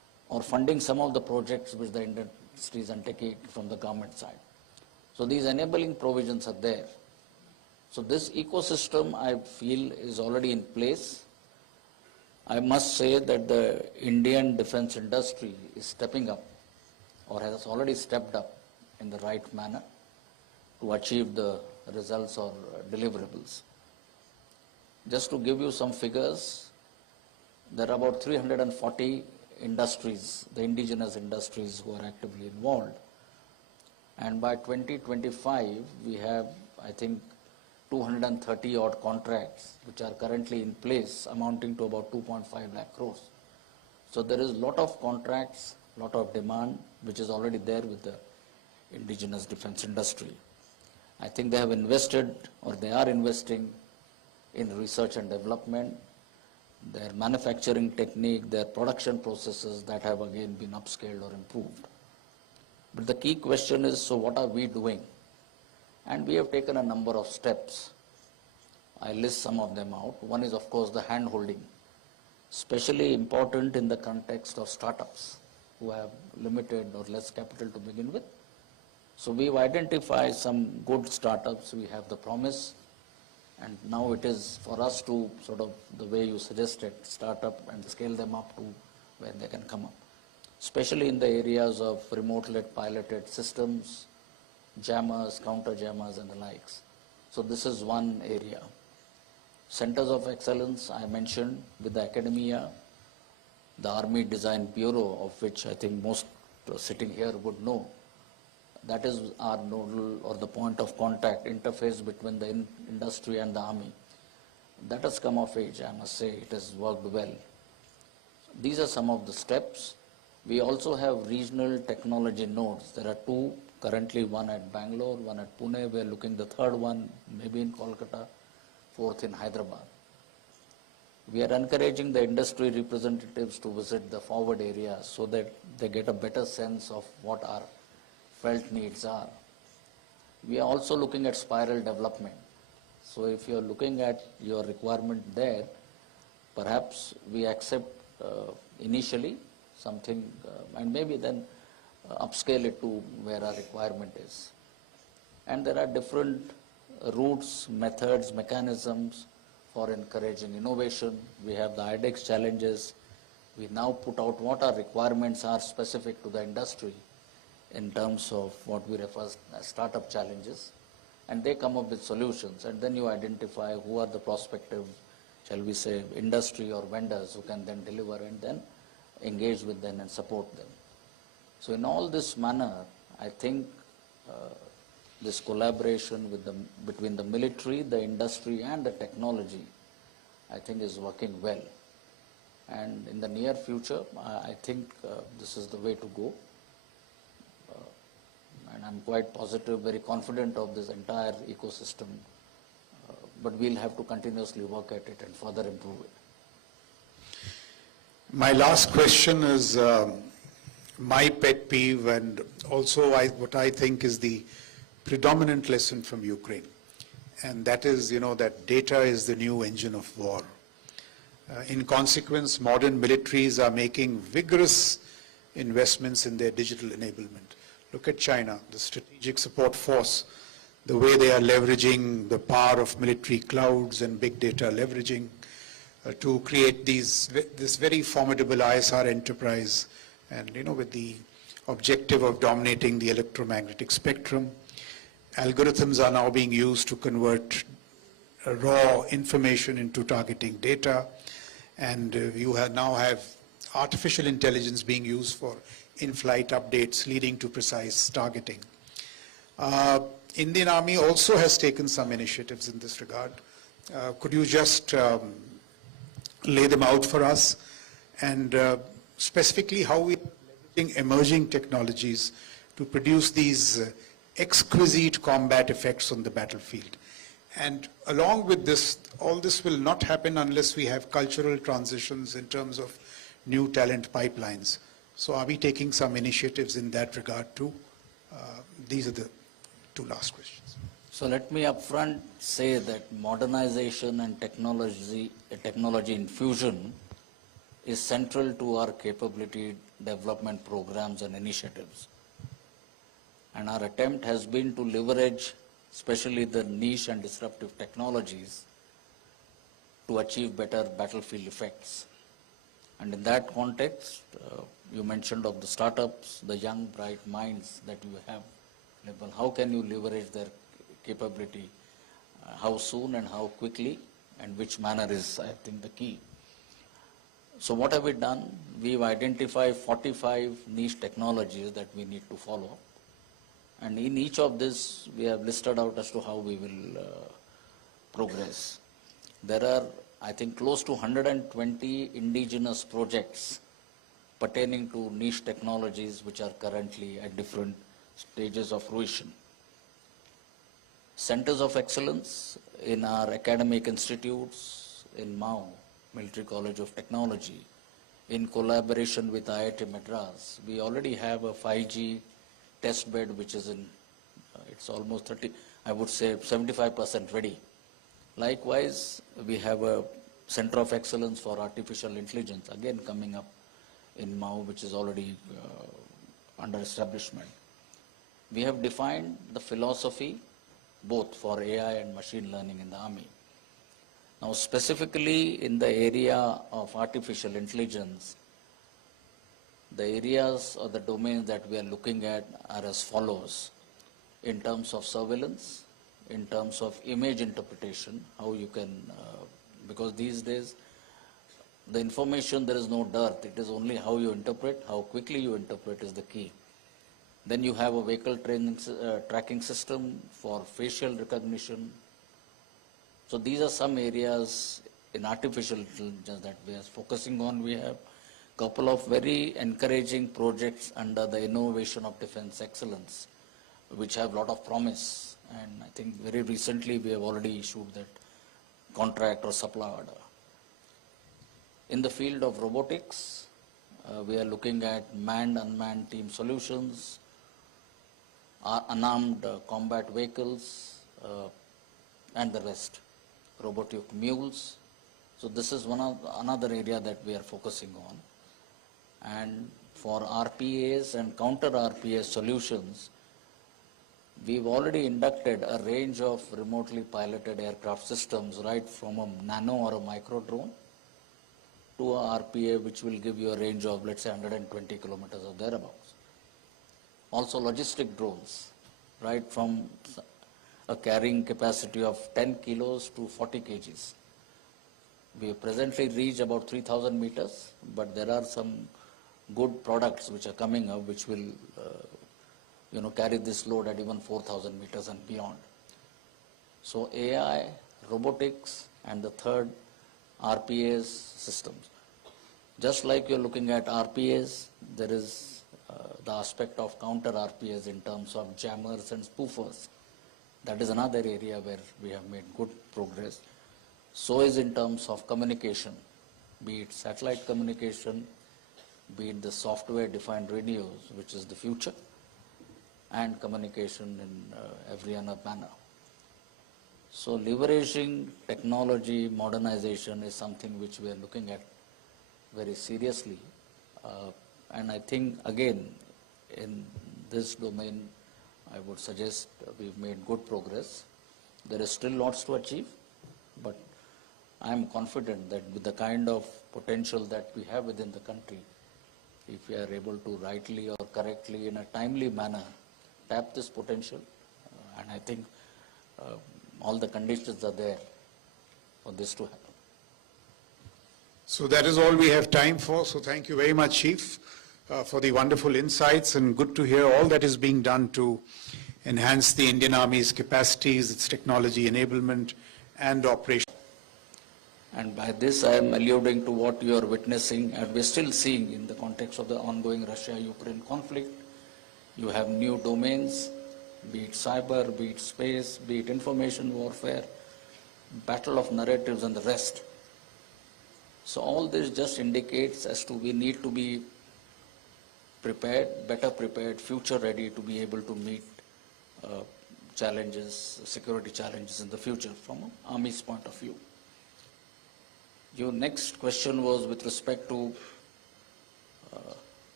or funding some of the projects which the industry is undertaking from the government side. So these enabling provisions are there. So this ecosystem, I feel, is already in place. I must say that the Indian defense industry is stepping up, or has already stepped up in the right manner to achieve the results or deliverables. Just to give you some figures, there are about 340 industries, the indigenous industries, who are actively involved. And by 2025, we have, I think, 230 odd contracts which are currently in place, amounting to about 2.5 lakh crores. So there is a lot of contracts, lot of demand which is already there with the indigenous defense industry. I think they have invested, or they are investing, in research and development, their manufacturing technique, their production processes that have again been upscaled or improved. But the key question is, so what are we doing? And we have taken a number of steps. I list some of them out. One is, of course, the hand-holding, especially important in the context of startups who have limited or less capital to begin with. So we've identified some good startups. We have the promise, and now it is for us to sort of, the way you suggested, start up and scale them up to where they can come up, especially in the areas of remote-led piloted systems, jammers, counter jammers, and the likes. So this is one area. Centers of excellence, I mentioned, with the academia, the Army Design Bureau, of which I think most sitting here would know. That is our nodal, or the point of contact, interface between the industry and the Army. That has come of age, I must say. It has worked well. These are some of the steps. We also have regional technology nodes. There are two currently, one at Bangalore, one at Pune. We are looking the third one, maybe in Kolkata, fourth in Hyderabad. We are encouraging the industry representatives to visit the forward areas so that they get a better sense of what our felt needs are. We are also looking at spiral development. So if you are looking at your requirement there, perhaps we accept initially something and maybe then upscale it to where our requirement is. And there are different routes, methods, mechanisms for encouraging innovation. We have the IDEX challenges. We now put out what our requirements are specific to the industry in terms of what we refer as startup challenges, and they come up with solutions, and then you identify who are the prospective, shall we say, industry or vendors who can then deliver, and then engage with them and support them. So in all this manner, I think this collaboration with between the military, the industry, and the technology, I think is working well. And in the near future, I think this is the way to go. And I'm quite positive, very confident of this entire ecosystem. But we'll have to continuously work at it and further improve it. My last question is my pet peeve, and also what I think is the predominant lesson from Ukraine. And that is, that data is the new engine of war. In consequence, modern militaries are making vigorous investments in their digital enablement. Look at China, the strategic support force, the way they are leveraging the power of military clouds and big data leveraging to create this very formidable ISR enterprise, and with the objective of dominating the electromagnetic spectrum. Algorithms are now being used to convert raw information into targeting data, and you now have artificial intelligence being used for in-flight updates leading to precise targeting. Indian Army also has taken some initiatives in this regard. Could you just lay them out for us, and specifically how we are leveraging emerging technologies to produce these exquisite combat effects on the battlefield? And along with this, all this will not happen unless we have cultural transitions in terms of new talent pipelines. So are we taking some initiatives in that regard too? These are the two last questions. So let me upfront say that modernization and technology infusion is central to our capability development programs and initiatives. And our attempt has been to leverage especially the niche and disruptive technologies to achieve better battlefield effects. And in that context, you mentioned of the startups, the young, bright minds that you have. How can you leverage their capability? How soon and how quickly, and which manner is, I think, the key. So what have we done? We've identified 45 niche technologies that we need to follow. And in each of this, we have listed out as to how we will progress. There are, I think, close to 120 indigenous projects pertaining to niche technologies which are currently at different stages of fruition. Centers of excellence in our academic institutes in MAU, Military College of Technology, in collaboration with IIT Madras. We already have a 5G test bed which is in, it's almost 30, I would say 75% ready. Likewise, we have a Center of Excellence for Artificial Intelligence, again coming up in MAU, which is already under establishment. We have defined the philosophy both for AI and machine learning in the Army. Now, specifically in the area of artificial intelligence, the areas or the domains that we are looking at are as follows. In terms of surveillance, in terms of image interpretation, how you can, because these days, the information, there is no dearth. It is only how you interpret, how quickly you interpret is the key. Then you have a vehicle tracking system for facial recognition. So these are some areas in artificial intelligence that we are focusing on. We have a couple of very encouraging projects under the Innovation of Defense Excellence, which have a lot of promise. And I think very recently we have already issued that contract or supply order. In the field of robotics, we are looking at manned-unmanned team solutions, unarmed combat vehicles, and the rest, robotic mules. So this is another area that we are focusing on. And for RPAs and counter-RPA solutions, we've already inducted a range of remotely piloted aircraft systems, right from a nano or a micro drone to a RPA, which will give you a range of, let's say, 120 kilometers or thereabouts. Also logistic drones, right from a carrying capacity of 10 kilos to 40 kgs. We have presently reached about 3,000 meters, but there are some good products which are coming up which will carry this load at even 4,000 meters and beyond. So AI, robotics, and the third, RPAs systems. Just like you're looking at RPAs, there is the aspect of counter RPAs in terms of jammers and spoofers. That is another area where we have made good progress. So is in terms of communication, be it satellite communication, be it the software-defined radios, which is the future, and communication in every other manner. So leveraging technology, modernization is something which we are looking at very seriously. And I think, again, in this domain, I would suggest we've made good progress. There is still lots to achieve, but I am confident that with the kind of potential that we have within the country, if we are able to rightly or correctly in a timely manner tap this potential, and I think all the conditions are there for this to happen. So that is all we have time for. So thank you very much, Chief, for the wonderful insights, and good to hear all that is being done to enhance the Indian Army's capacities, its technology enablement and operation. And by this I am alluding to what you are witnessing and we're still seeing in the context of the ongoing Russia-Ukraine conflict. You have new domains, be it cyber, be it space, be it information warfare, battle of narratives and the rest. So all this just indicates as to we need to be prepared, better prepared, future ready to be able to meet challenges, security challenges in the future from an Army's point of view. Your next question was with respect to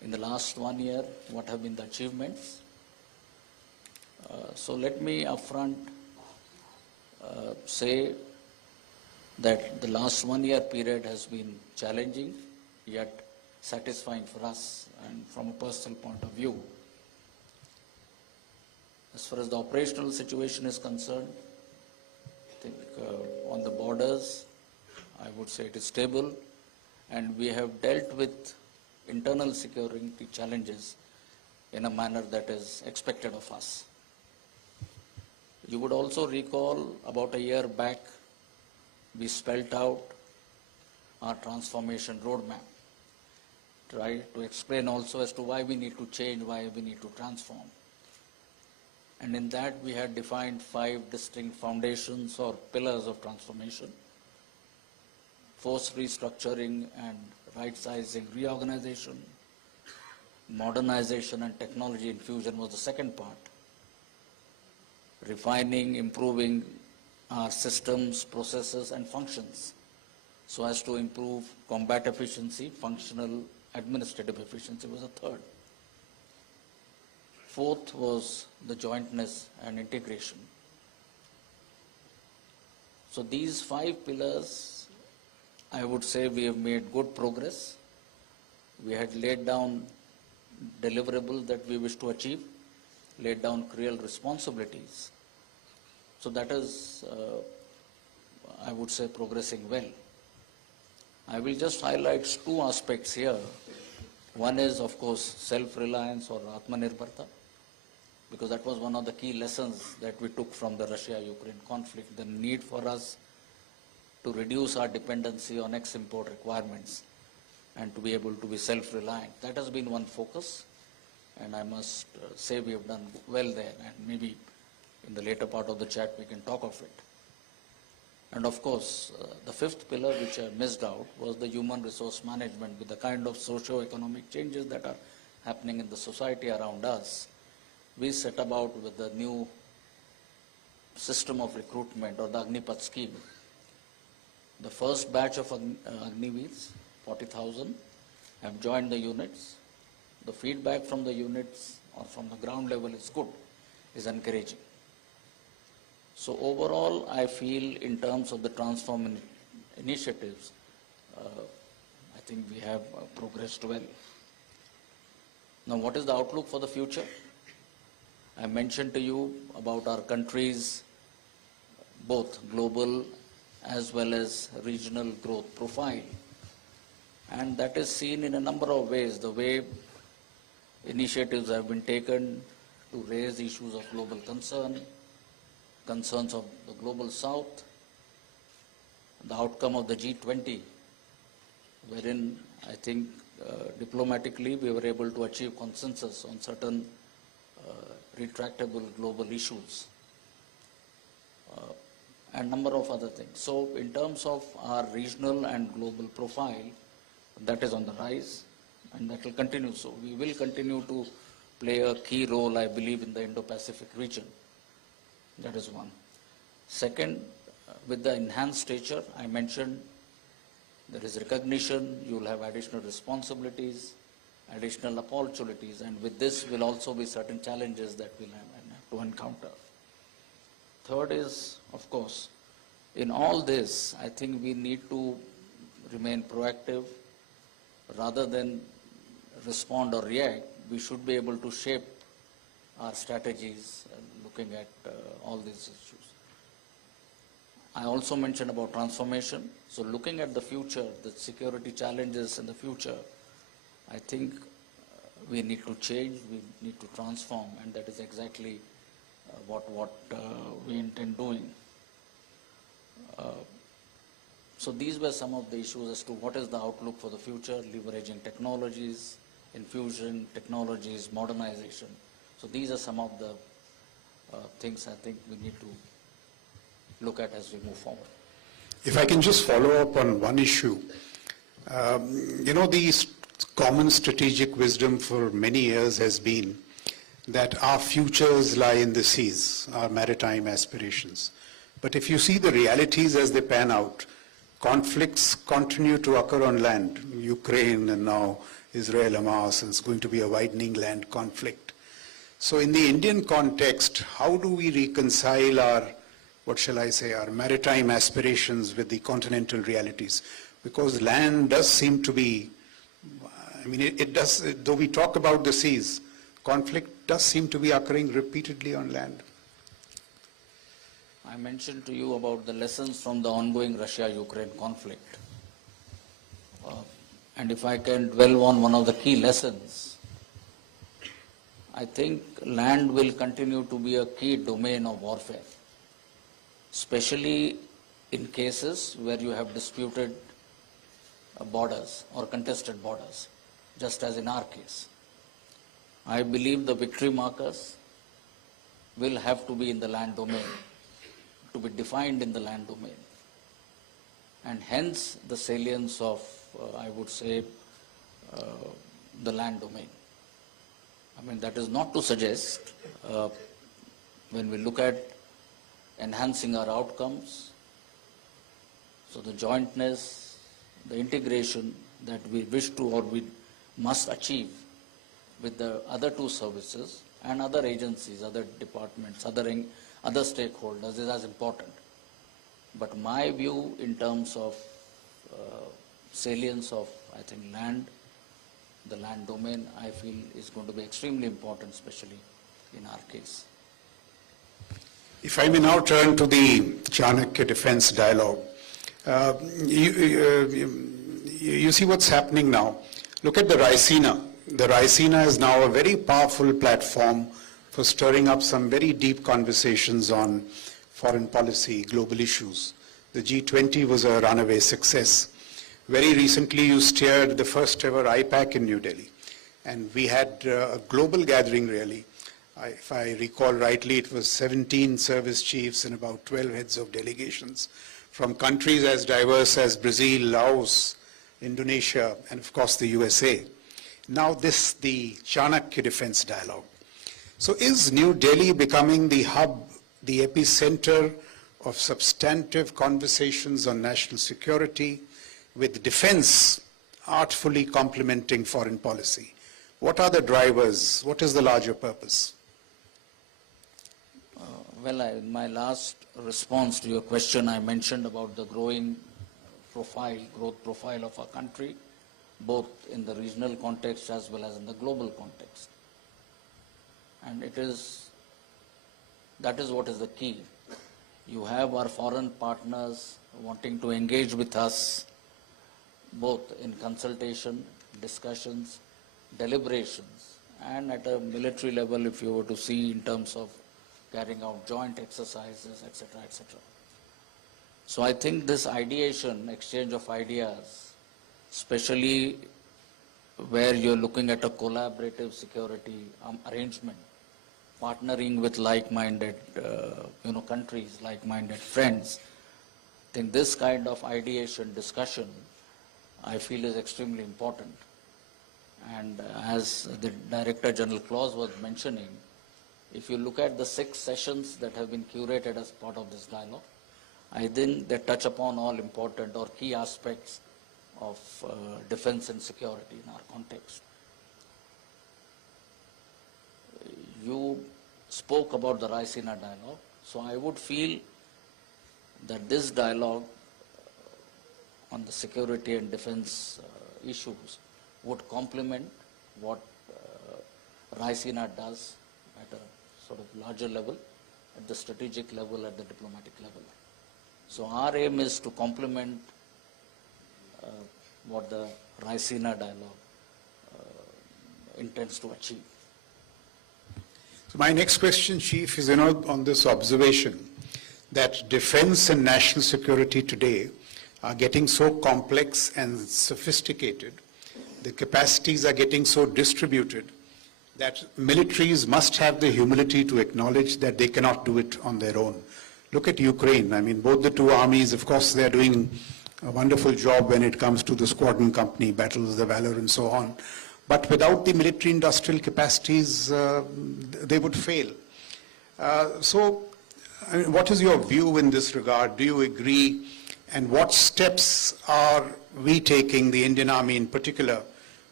in the last 1 year, what have been the achievements. So let me upfront say that the last 1 year period has been challenging, yet satisfying for us and from a personal point of view. As far as the operational situation is concerned, I think on the borders, I would say it is stable, and we have dealt with internal security challenges in a manner that is expected of us. You would also recall about a year back, we spelled out our transformation roadmap, try to explain also as to why we need to change, why we need to transform. And in that we had defined 5 distinct foundations or pillars of transformation. Force restructuring and right-sizing, reorganization, modernization and technology infusion was the second part. Refining, improving our systems, processes and functions so as to improve combat efficiency, functional administrative efficiency was the third. Fourth was the jointness and integration. So these 5 pillars, I would say we have made good progress. We had laid down deliverables that we wish to achieve, laid down real responsibilities. So that is, I would say, progressing well. I will just highlight 2 aspects here. One is, of course, self-reliance or Atmanirbharta, because that was one of the key lessons that we took from the Russia-Ukraine conflict, the need for us to reduce our dependency on ex-import requirements and to be able to be self-reliant. That has been one focus, and I must say we have done well there, and maybe in the later part of the chat we can talk of it. And of course, the 5th pillar which I missed out was the human resource management with the kind of socio-economic changes that are happening in the society around us. We set about with the new system of recruitment or the Agnipath scheme. The first batch of Agniveers, 40,000, have joined the units. The feedback from the units or from the ground level is good, is encouraging. So overall, I feel in terms of the transform initiatives, I think we have progressed well. Now, what is the outlook for the future? I mentioned to you about our country's both global as well as regional growth profile. And that is seen in a number of ways, the way initiatives have been taken to raise issues of global concern, concerns of the global south, the outcome of the G20, wherein I think diplomatically we were able to achieve consensus on certain retractable global issues and number of other things. So in terms of our regional and global profile, that is on the rise and that will continue. So we will continue to play a key role, I believe, in the Indo-Pacific region. That is one. Second, with the enhanced stature, I mentioned there is recognition, you will have additional responsibilities, additional opportunities, and with this will also be certain challenges that we'll have to encounter. Third is, of course, in all this, I think we need to remain proactive rather than respond or react. We should be able to shape our strategies looking at all these issues. I also mentioned about transformation. So looking at the future, the security challenges in the future, I think we need to change, we need to transform, and that is exactly what we intend doing. So these were some of the issues as to what is the outlook for the future, leveraging technologies, infusion, technologies, modernization. So these are some of the things I think we need to look at as we move forward. If I can just follow up on one issue. The common strategic wisdom for many years has been that our futures lie in the seas, our maritime aspirations. But if you see the realities as they pan out, conflicts continue to occur on land, Ukraine and now Israel-Hamas, and it's going to be a widening land conflict. So in the Indian context, how do we reconcile our, what shall I say, our maritime aspirations with the continental realities? Because land does seem to be, I mean, it does, though we talk about the seas, conflict does seem to be occurring repeatedly on land. I mentioned to you about the lessons from the ongoing Russia-Ukraine conflict. And if I can dwell on one of the key lessons, I think land will continue to be a key domain of warfare, especially in cases where you have disputed borders or contested borders, just as in our case. I believe the victory markers will have to be in the land domain, to be defined in the land domain. And hence the salience of, I would say, the land domain. I mean, that is not to suggest, when we look at enhancing our outcomes, so the jointness, the integration that we wish to or we must achieve with the other two services and other agencies, other departments, other stakeholders is as important. But my view in terms of salience of, I think, land, the land domain, I feel is going to be extremely important, especially in our case. If I may now turn to the Chanakya defense dialogue. You see what's happening now. Look at the Raisina. The Raisina is now a very powerful platform for stirring up some very deep conversations on foreign policy, global issues. The G20 was a runaway success. Very recently, you steered the first ever IPAC in New Delhi. And we had a global gathering, really. If I recall rightly, it was 17 service chiefs and about 12 heads of delegations from countries as diverse as Brazil, Laos, Indonesia, and of course the USA. Now this, the Chanakya defense dialogue. So is New Delhi becoming the hub, the epicenter of substantive conversations on national security, with defense artfully complementing foreign policy? What are the drivers? What is the larger purpose? In my last response to your question, I mentioned about the growth profile of our country, both in the regional context as well as in the global context. And that is what is the key. You have our foreign partners wanting to engage with us, both in consultation, discussions, deliberations, and at a military level, if you were to see in terms of carrying out joint exercises, etc., etc. So I think this ideation, exchange of ideas, especially where you're looking at a collaborative security arrangement, partnering with like-minded countries, like-minded friends, I think this kind of ideation, discussion, I feel is extremely important. And as the Director General Claus was mentioning, if you look at the 6 sessions that have been curated as part of this dialogue, I think they touch upon all important or key aspects of defense and security in our context. You spoke about the Raisina dialogue, so I would feel that this dialogue on the security and defense issues would complement what Raisina does at a sort of larger level, at the strategic level, at the diplomatic level. So our aim is to complement what the Raisina dialogue intends to achieve. So my next question, Chief, is on this observation that defense and national security today are getting so complex and sophisticated, the capacities are getting so distributed, that militaries must have the humility to acknowledge that they cannot do it on their own. Look at Ukraine. I mean, both the two armies, of course, they are doing a wonderful job when it comes to the squadron company, battles, the valor, and so on. But without the military industrial capacities, they would fail. So, I mean, what is your view in this regard? Do you agree? And what steps are we taking, the Indian Army in particular,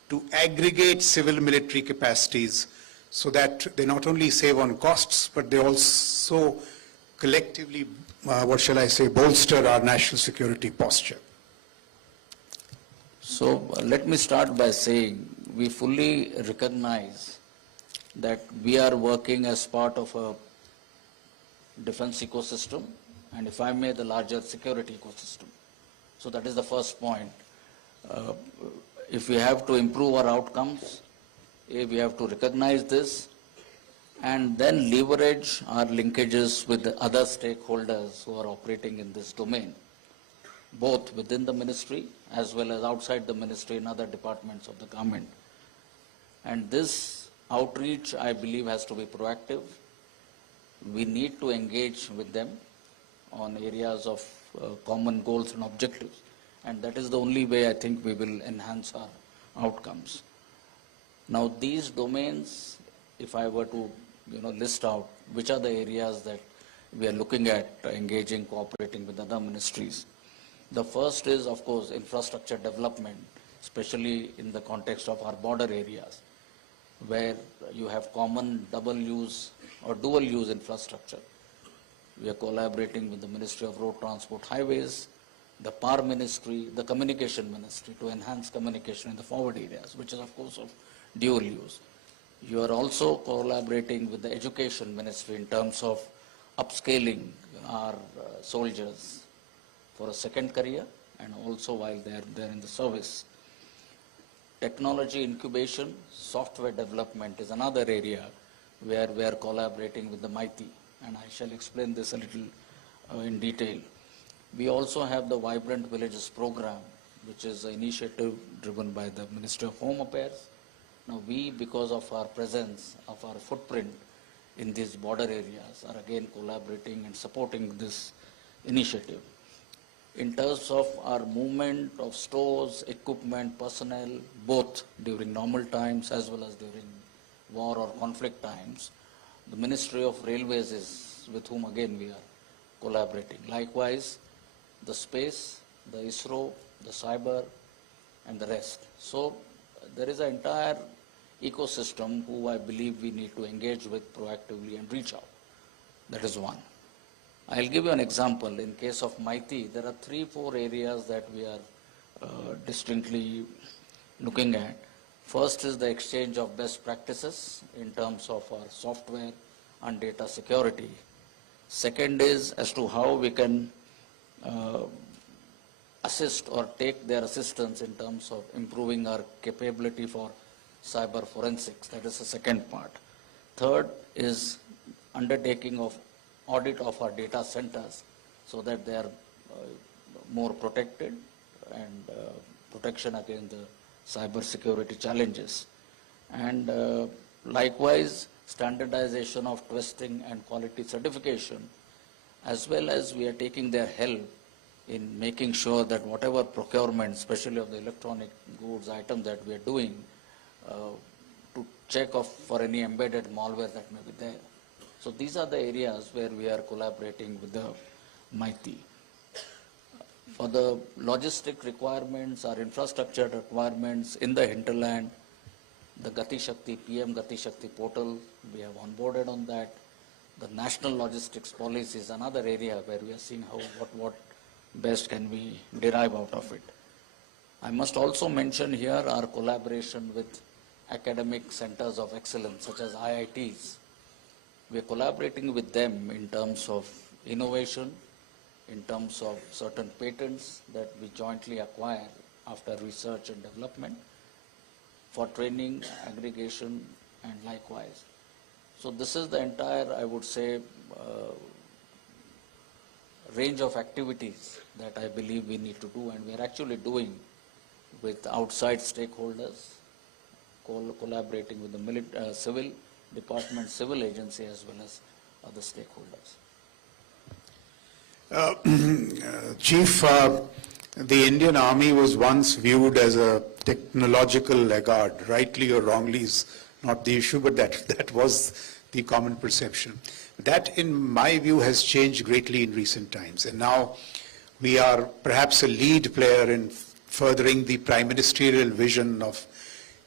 to aggregate civil military capacities so that they not only save on costs, but they also collectively, bolster our national security posture? So let me start by saying we fully recognize that we are working as part of a defense ecosystem, and if I may, the larger security ecosystem. So that is the first point. If we have to improve our outcomes, we have to recognize this and then leverage our linkages with the other stakeholders who are operating in this domain, both within the ministry as well as outside the ministry in other departments of the government. And this outreach, I believe, has to be proactive. We need to engage with them on areas of common goals and objectives. And that is the only way I think we will enhance our outcomes. Now, these domains, if I were to list out which are the areas that we are looking at engaging, cooperating with other ministries. The first is, of course, infrastructure development, especially in the context of our border areas, where you have common double-use or dual-use infrastructure. We are collaborating with the Ministry of Road Transport Highways, the Power Ministry, the Communication Ministry to enhance communication in the forward areas, which is, of course, of dual use. You are also collaborating with the Education Ministry in terms of upscaling our soldiers for a second career and also while they're in the service. Technology incubation, software development is another area where we are collaborating with the MITI, and I shall explain this a little in detail. We also have the Vibrant Villages program, which is an initiative driven by the Ministry of Home Affairs. Now we, because of our presence, of our footprint in these border areas, are again collaborating and supporting this initiative. In terms of our movement of stores, equipment, personnel, both during normal times as well as during war or conflict times, the Ministry of Railways is with whom again we are collaborating. Likewise, the space, the ISRO, the cyber, and the rest. So there is an entire ecosystem who I believe we need to engage with proactively and reach out. That is one. I'll give you an example. In case of MITI, there are 3-4 areas that we are distinctly looking at. First is the exchange of best practices in terms of our software and data security. Second is as to how we can assist or take their assistance in terms of improving our capability for cyber forensics. That is the second part. Third is undertaking of audit of our data centers so that they are more protected and protection against the cyber security challenges. And likewise, standardization of testing and quality certification, as well as we are taking their help in making sure that whatever procurement, especially of the electronic goods items that we are doing, to check for any embedded malware that may be there. So these are the areas where we are collaborating with the MITI. For the logistic requirements, our infrastructure requirements in the hinterland, the Gati Shakti, PM Gati Shakti portal, we have onboarded on that. The national logistics policy is another area where we are seeing how what best can we derive out of it. I must also mention here our collaboration with academic centers of excellence such as IITs. We are collaborating with them in terms of innovation, in terms of certain patents that we jointly acquire after research and development, for training, aggregation, and likewise. So this is the entire, I would say, range of activities that I believe we need to do, and we are actually doing with outside stakeholders, collaborating with the civil department, civil agency, as well as other stakeholders. Chief, the Indian Army was once viewed as a technological laggard. Rightly or wrongly is not the issue, but that was the common perception. That, in my view, has changed greatly in recent times. And now we are perhaps a lead player in furthering the prime ministerial vision of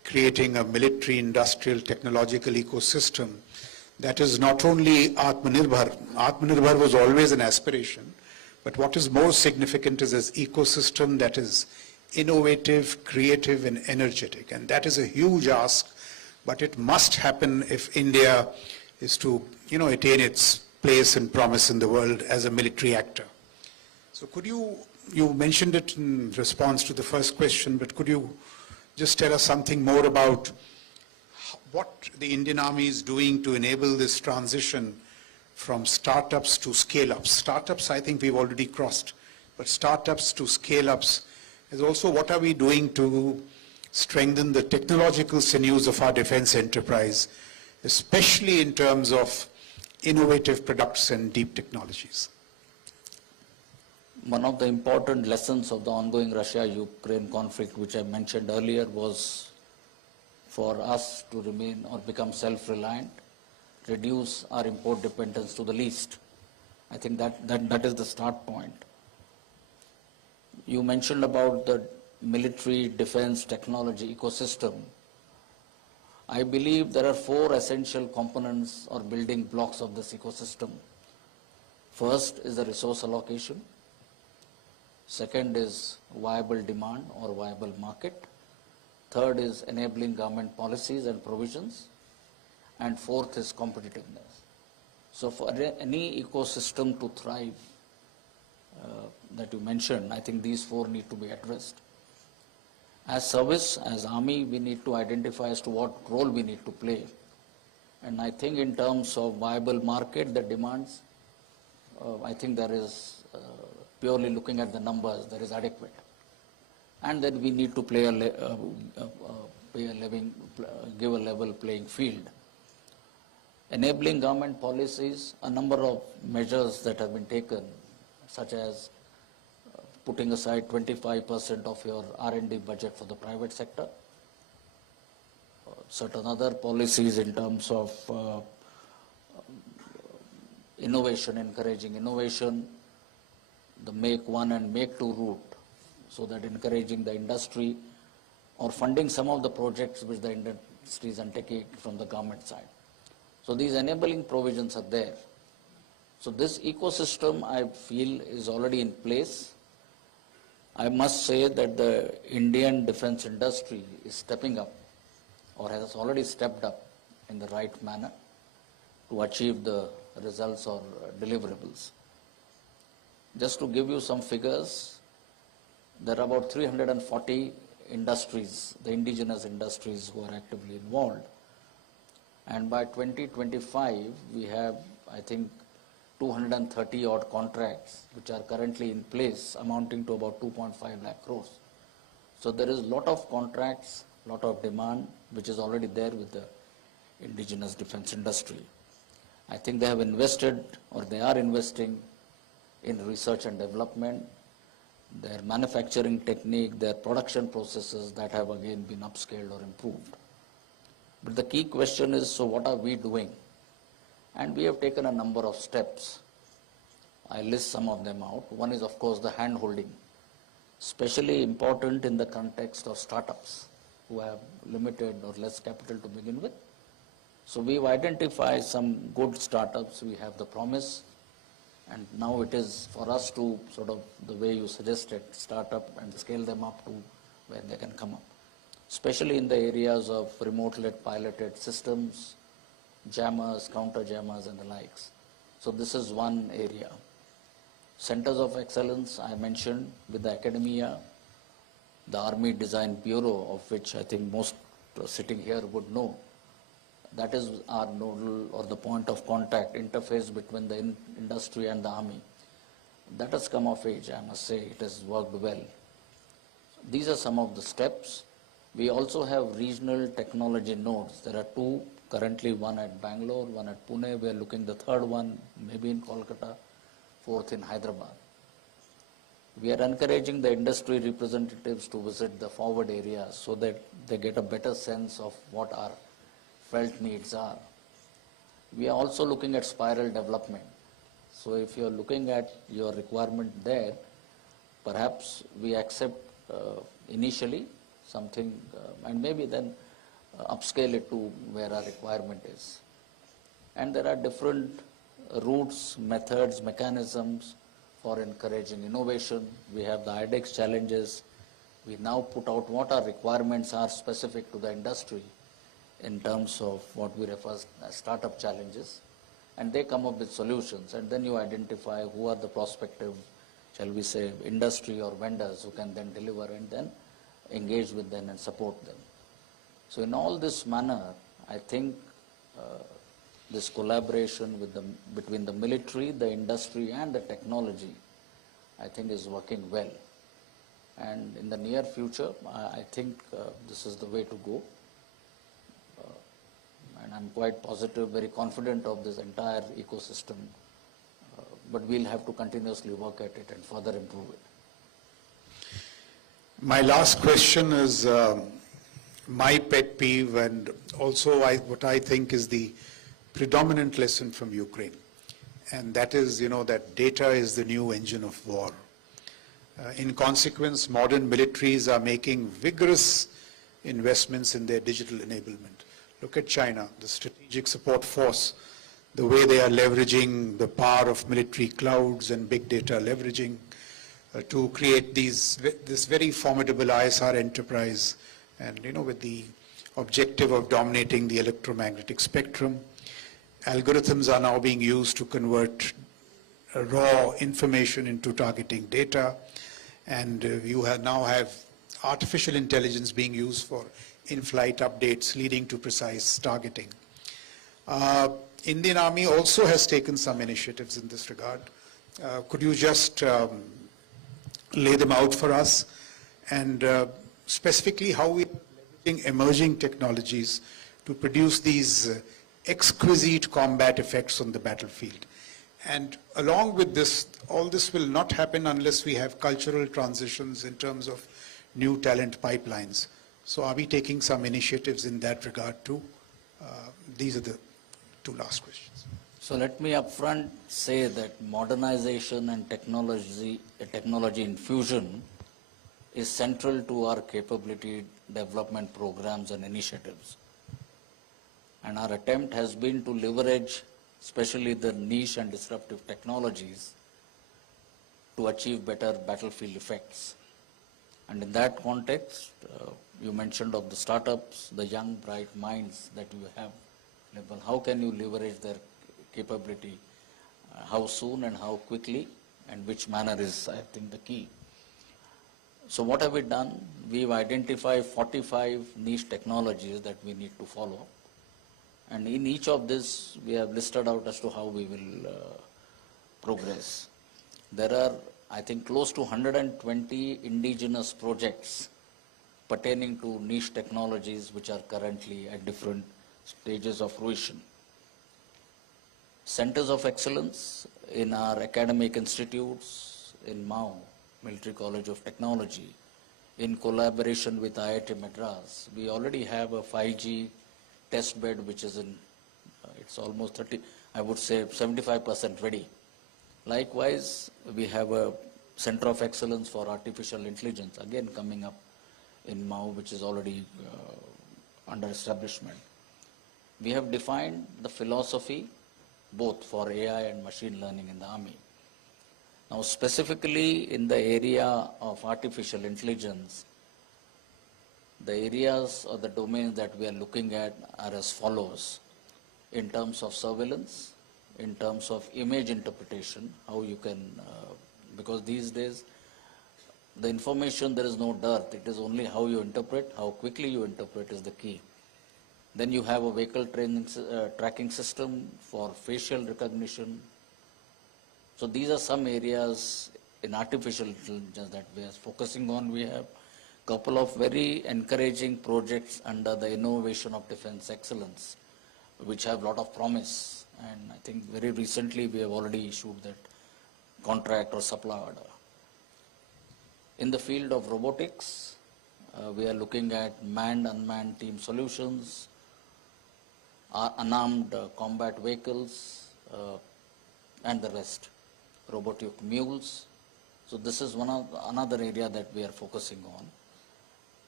creating a military, industrial, technological ecosystem that is not only Atmanirbhar. Atmanirbhar was always an aspiration, but what is more significant is this ecosystem that is innovative, creative, and energetic. And that is a huge ask, but it must happen if India is to, attain its place and promise in the world as a military actor. So could you mentioned it in response to the first question, but could you just tell us something more about what the Indian Army is doing to enable this transition from startups to scale-ups? Startups, I think we've already crossed, but startups to scale-ups is also what are we doing to strengthen the technological sinews of our defense enterprise, especially in terms of innovative products and deep technologies? One of the important lessons of the ongoing Russia-Ukraine conflict, which I mentioned earlier, was for us to remain or become self-reliant, reduce our import dependence to the least. I think that is the start point. You mentioned about the military defense technology ecosystem. I believe there are 4 essential components or building blocks of this ecosystem. First is the resource allocation. Second is viable demand or viable market. Third is enabling government policies and provisions. And fourth is competitiveness. So for any ecosystem to thrive that you mentioned, I think these 4 need to be addressed. As service, as Army, we need to identify as to what role we need to play. And I think in terms of viable market, the demands, I think there is, purely looking at the numbers, there is adequate. And then we need to play give a level playing field. Enabling government policies, a number of measures that have been taken, such as putting aside 25% of your R&D budget for the private sector, certain other policies in terms of innovation, encouraging innovation, the make one and make two route, so that encouraging the industry or funding some of the projects which the industry is undertaking from the government side. So these enabling provisions are there. So this ecosystem, I feel, is already in place. I must say that the Indian defense industry is stepping up or has already stepped up in the right manner to achieve the results or deliverables. Just to give you some figures, there are about 340 industries, the indigenous industries, who are actively involved. And by 2025, we have, I think, 230 odd contracts which are currently in place, amounting to about 2.5 lakh crores. So there is a lot of contracts, lot of demand which is already there with the indigenous defense industry. I think they have invested, or they are investing, in research and development, their manufacturing technique, their production processes that have again been upscaled or improved. But the key question is, so what are we doing? And we have taken a number of steps. I list some of them out. One is, of course, the hand-holding, especially important in the context of startups who have limited or less capital to begin with. So we've identified some good startups. We have the promise. And now it is for us to sort of, the way you suggested, start up and scale them up to where they can come up, especially in the areas of remote-led piloted systems, jammers, counter-jammers, and the likes. So this is one area. Centers of excellence, I mentioned, with the academia, the Army Design Bureau, of which I think most sitting here would know. That is our nodal or the point of contact, interface between the industry and the Army. That has come of age, I must say. It has worked well. These are some of the steps. We also have regional technology nodes. There are 2, currently one at Bangalore, one at Pune. We are looking the third one, maybe in Kolkata, fourth in Hyderabad. We are encouraging the industry representatives to visit the forward areas so that they get a better sense of what our felt needs are. We are also looking at spiral development. So if you are looking at your requirement there, perhaps we accept initially something and maybe then upscale it to where our requirement is. And there are different routes, methods, mechanisms for encouraging innovation. We have the IDEX challenges. We now put out what our requirements are specific to the industry in terms of what we refer as startup challenges. And they come up with solutions. And then you identify who are the prospective, shall we say, industry or vendors who can then deliver and then engage with them and support them. So in all this manner, I think this collaboration with between the military, the industry and the technology, I think is working well. And in the near future, I think this is the way to go. And I'm quite positive, very confident of this entire ecosystem. But we'll have to continuously work at it and further improve it. My last question is my pet peeve, and also what I think is the predominant lesson from Ukraine. And that is, that data is the new engine of war. In consequence, modern militaries are making vigorous investments in their digital enablement. Look at China, the strategic support force, the way they are leveraging the power of military clouds and big data leveraging to create this very formidable ISR enterprise, and with the objective of dominating the electromagnetic spectrum. Algorithms are now being used to convert raw information into targeting data, and you now have artificial intelligence being used for in-flight updates leading to precise targeting. Indian Army also has taken some initiatives in this regard. Could you just lay them out for us, and specifically how we are leveraging emerging technologies to produce these exquisite combat effects on the battlefield? And along with this, all this will not happen unless we have cultural transitions in terms of new talent pipelines. So are we taking some initiatives in that regard too? These are the two last questions. So let me upfront say that modernization and technology infusion is central to our capability development programs and initiatives. And our attempt has been to leverage especially the niche and disruptive technologies to achieve better battlefield effects. And in that context, you mentioned of the startups, the young, bright minds that you have. How can you leverage their capability? How soon and how quickly, and which manner is, I think, the key. So what have we done? We've identified 45 niche technologies that we need to follow. And in each of this, we have listed out as to how we will progress. There are, I think, close to 120 indigenous projects pertaining to niche technologies which are currently at different stages of fruition. Centers of excellence in our academic institutes in MAU, Military College of Technology, in collaboration with IIT Madras. We already have a 5G test bed which is in, it's almost 75% ready. Likewise, we have a Center of Excellence for Artificial Intelligence, again coming up in MAU, which is already under establishment. We have defined the philosophy both for AI and machine learning in the Army. Now, specifically in the area of artificial intelligence, the areas or the domains that we are looking at are as follows. In terms of surveillance, in terms of image interpretation, how you can, because these days, the information, there is no dearth. It is only how you interpret, how quickly you interpret is the key. Then you have a vehicle tracking system for facial recognition. So these are some areas in artificial intelligence that we are focusing on. We have a couple of very encouraging projects under the Innovation of Defense Excellence, which have a lot of promise. And I think very recently we have already issued that contract or supply order. In the field of robotics, we are looking at manned-unmanned team solutions, unarmed combat vehicles, and the rest, robotic mules. So this is another area that we are focusing on.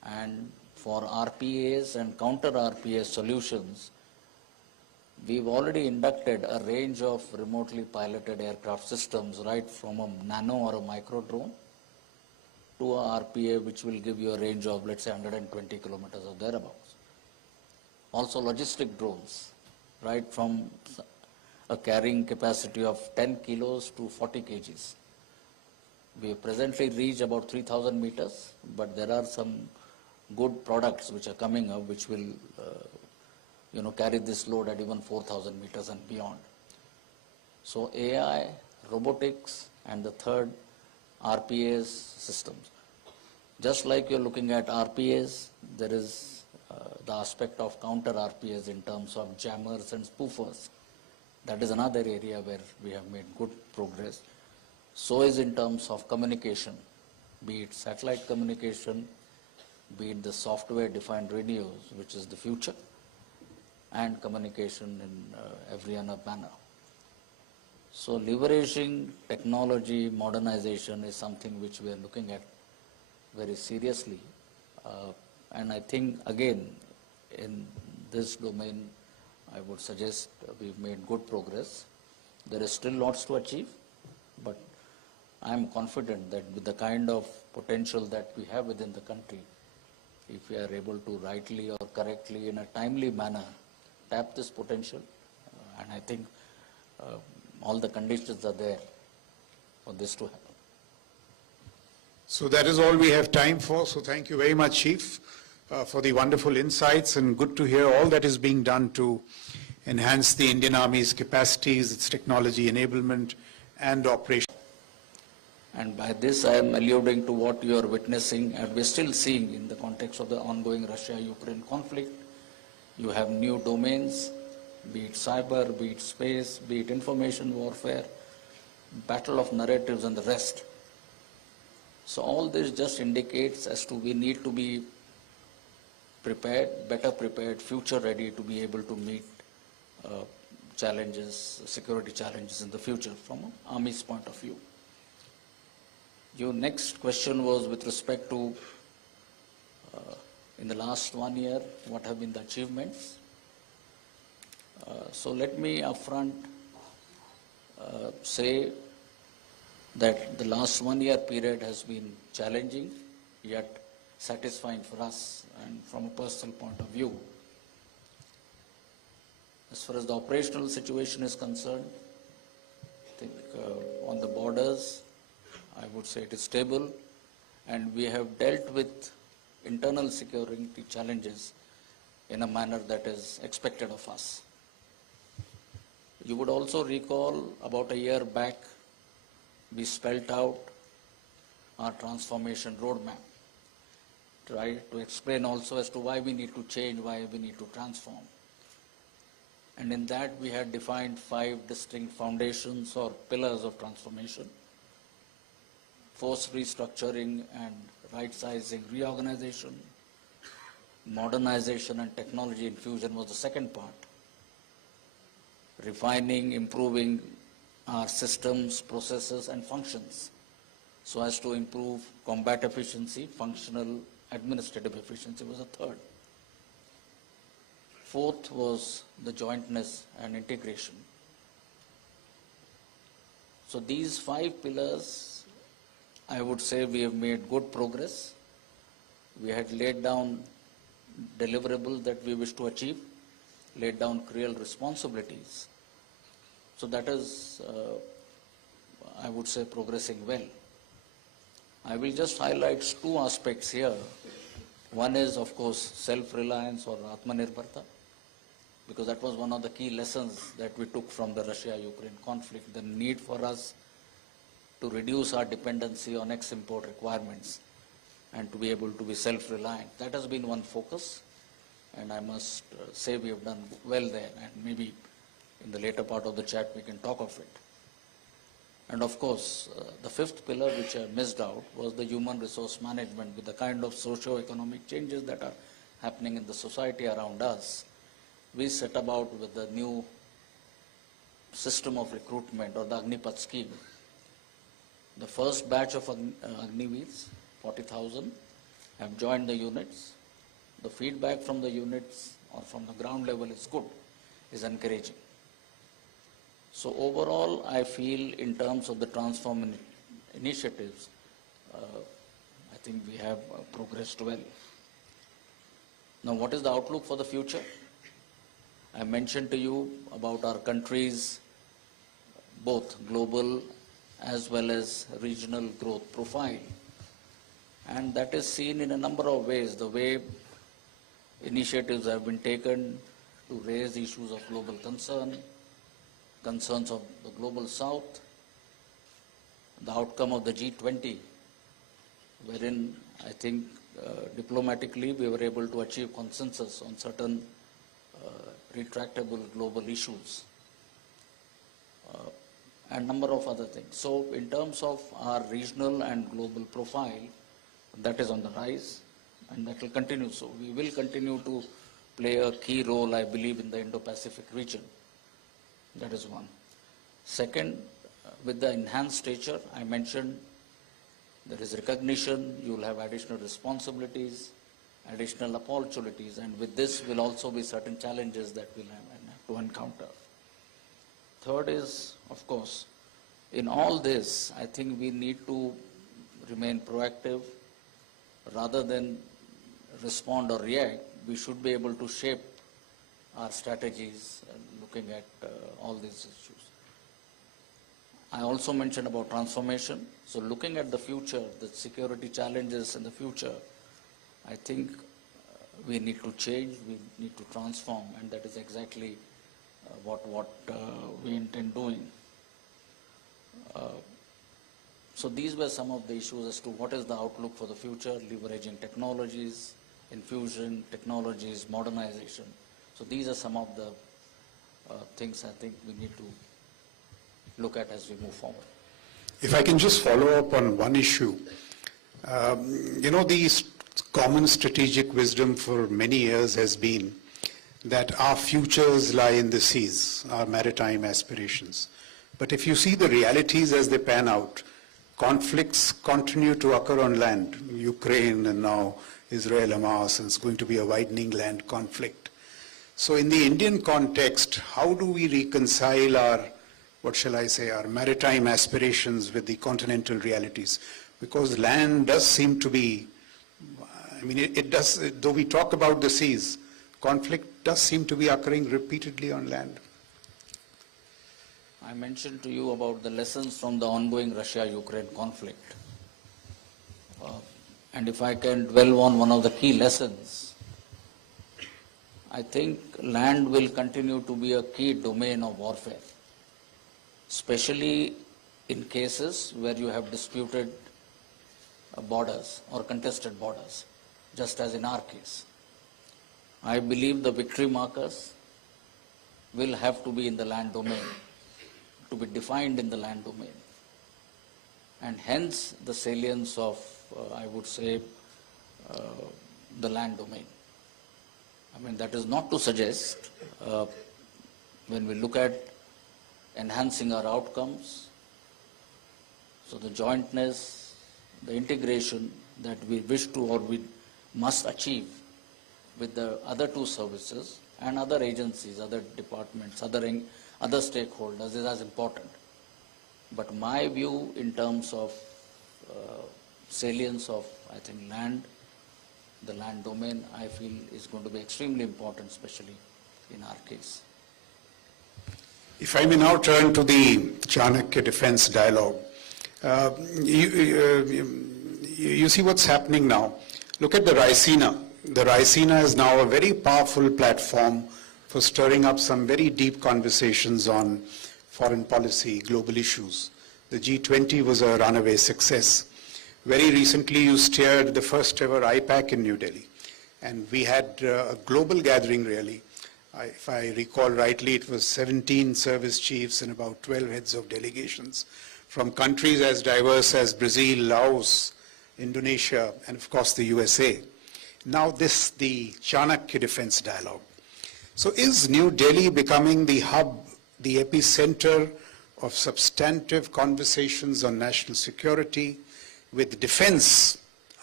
And for RPAs and counter RPA solutions, we've already inducted a range of remotely piloted aircraft systems, right from a nano or a micro drone to a RPA, which will give you a range of, let's say, 120 kilometers or thereabouts. Also logistic drones, right from a carrying capacity of 10 kilos to 40 kgs. We have presently reached about 3,000 meters, but there are some good products which are coming up which will carry this load at even 4,000 meters and beyond. So AI, robotics, and the third, RPAs systems. Just like you're looking at RPAs, there is the aspect of counter RPAs in terms of jammers and spoofers. That is another area where we have made good progress. So is in terms of communication, be it satellite communication, be it the software-defined radios, which is the future, and communication in every other manner. So leveraging technology, modernization is something which we are looking at very seriously. And I think, again, in this domain, I would suggest we've made good progress. There is still lots to achieve, but I am confident that with the kind of potential that we have within the country, if we are able to rightly or correctly in a timely manner tap this potential, and I think all the conditions are there for this to happen. So that is all we have time for. So thank you very much, Chief, for the wonderful insights, and good to hear all that is being done to enhance the Indian Army's capacities, its technology enablement and operation. And by this I am alluding to what you are witnessing and we're still seeing in the context of the ongoing Russia-Ukraine conflict. You have new domains, be it cyber, be it space, be it information warfare, battle of narratives and the rest. So all this just indicates as to we need to be prepared, better prepared, future ready to be able to meet challenges, security challenges in the future from an Army's point of view. Your next question was with respect to, in the last 1 year, what have been the achievements. So let me upfront say that the last 1 year period has been challenging, yet satisfying for us and from a personal point of view. As far as the operational situation is concerned, I think on the borders, I would say it is stable, and we have dealt with internal security challenges in a manner that is expected of us. You would also recall about a year back, we spelled out our transformation roadmap, try to explain also as to why we need to change, why we need to transform. And in that we had defined 5 distinct foundations or pillars of transformation. Force restructuring and right-sizing reorganization, modernization and technology infusion was the second part. Refining, improving our systems, processes and functions so as to improve combat efficiency, functional, administrative efficiency was the third. Fourth was the jointness and integration. So these 5 pillars, I would say we have made good progress. We had laid down deliverables that we wish to achieve, laid down real responsibilities. So that is, I would say, progressing well. I will just highlight 2 aspects here. One is, of course, self-reliance or Atmanirbharta, because that was one of the key lessons that we took from the Russia-Ukraine conflict, the need for us to reduce our dependency on export requirements and to be able to be self-reliant. That has been one focus, and I must say we have done well there, and maybe in the later part of the chat we can talk of it. And of course, the 5th pillar which I missed out was the human resource management with the kind of socio-economic changes that are happening in the society around us. We set about with the new system of recruitment or the Agnipath scheme. The first batch of Agniveers, 40,000, have joined the units. The feedback from the units or from the ground level is good, is encouraging. So overall, I feel in terms of the transform initiatives, I think we have progressed well. Now, what is the outlook for the future? I mentioned to you about our country's both global as well as regional growth profile. And that is seen in a number of ways, the way initiatives have been taken to raise issues of global concern, concerns of the global south, the outcome of the G20, wherein I think diplomatically we were able to achieve consensus on certain retractable global issues, and number of other things. So in terms of our regional and global profile, that is on the rise, and that will continue. So we will continue to play a key role, I believe, in the Indo-Pacific region. That is one. Second, with the enhanced stature, I mentioned there is recognition, you will have additional responsibilities, additional opportunities, and with this will also be certain challenges that we'll have to encounter. Third is, of course, in all this, I think we need to remain proactive. Rather than respond or react, we should be able to shape our strategies looking at all these issues. I also mentioned about transformation. So looking at the future, the security challenges in the future, I think we need to change, we need to transform, and that is exactly what we intend doing. So these were some of the issues as to what is the outlook for the future, leveraging technologies, infusion, technologies, modernization. So these are some of the things I think we need to look at as we move forward. If I can just follow up on one issue. The common strategic wisdom for many years has been that our futures lie in the seas, our maritime aspirations. But if you see the realities as they pan out, conflicts continue to occur on land, Ukraine and now Israel, Hamas, and it's going to be a widening land conflict. So in the Indian context, how do we reconcile our, our maritime aspirations with the continental realities? Because land does seem to be, it does, though we talk about the seas, conflict does seem to be occurring repeatedly on land. I mentioned to you about the lessons from the ongoing Russia-Ukraine conflict. And if I can dwell on one of the key lessons, I think land will continue to be a key domain of warfare, especially in cases where you have disputed borders or contested borders, just as in our case. I believe the victory markers will have to be in the land domain, to be defined in the land domain, and hence the salience of, the land domain. That is not to suggest, when we look at enhancing our outcomes, so the jointness, the integration that we wish to or we must achieve with the other two services and other agencies, other departments, other stakeholders is as important. But my view in terms of salience of, land, the land domain, I feel is going to be extremely important, especially in our case. If I may now turn to the Chanakya defense dialogue. You see what's happening now. Look at the Raisina. The Raisina is now a very powerful platform for stirring up some very deep conversations on foreign policy, global issues. The G20 was a runaway success. Very recently, you steered the first ever IPAC in New Delhi. And we had a global gathering, really. If I recall rightly, it was 17 service chiefs and about 12 heads of delegations from countries as diverse as Brazil, Laos, Indonesia, and of course the USA. Now the Chanakya defense dialogue. So is New Delhi becoming the hub, the epicenter of substantive conversations on national security, with defense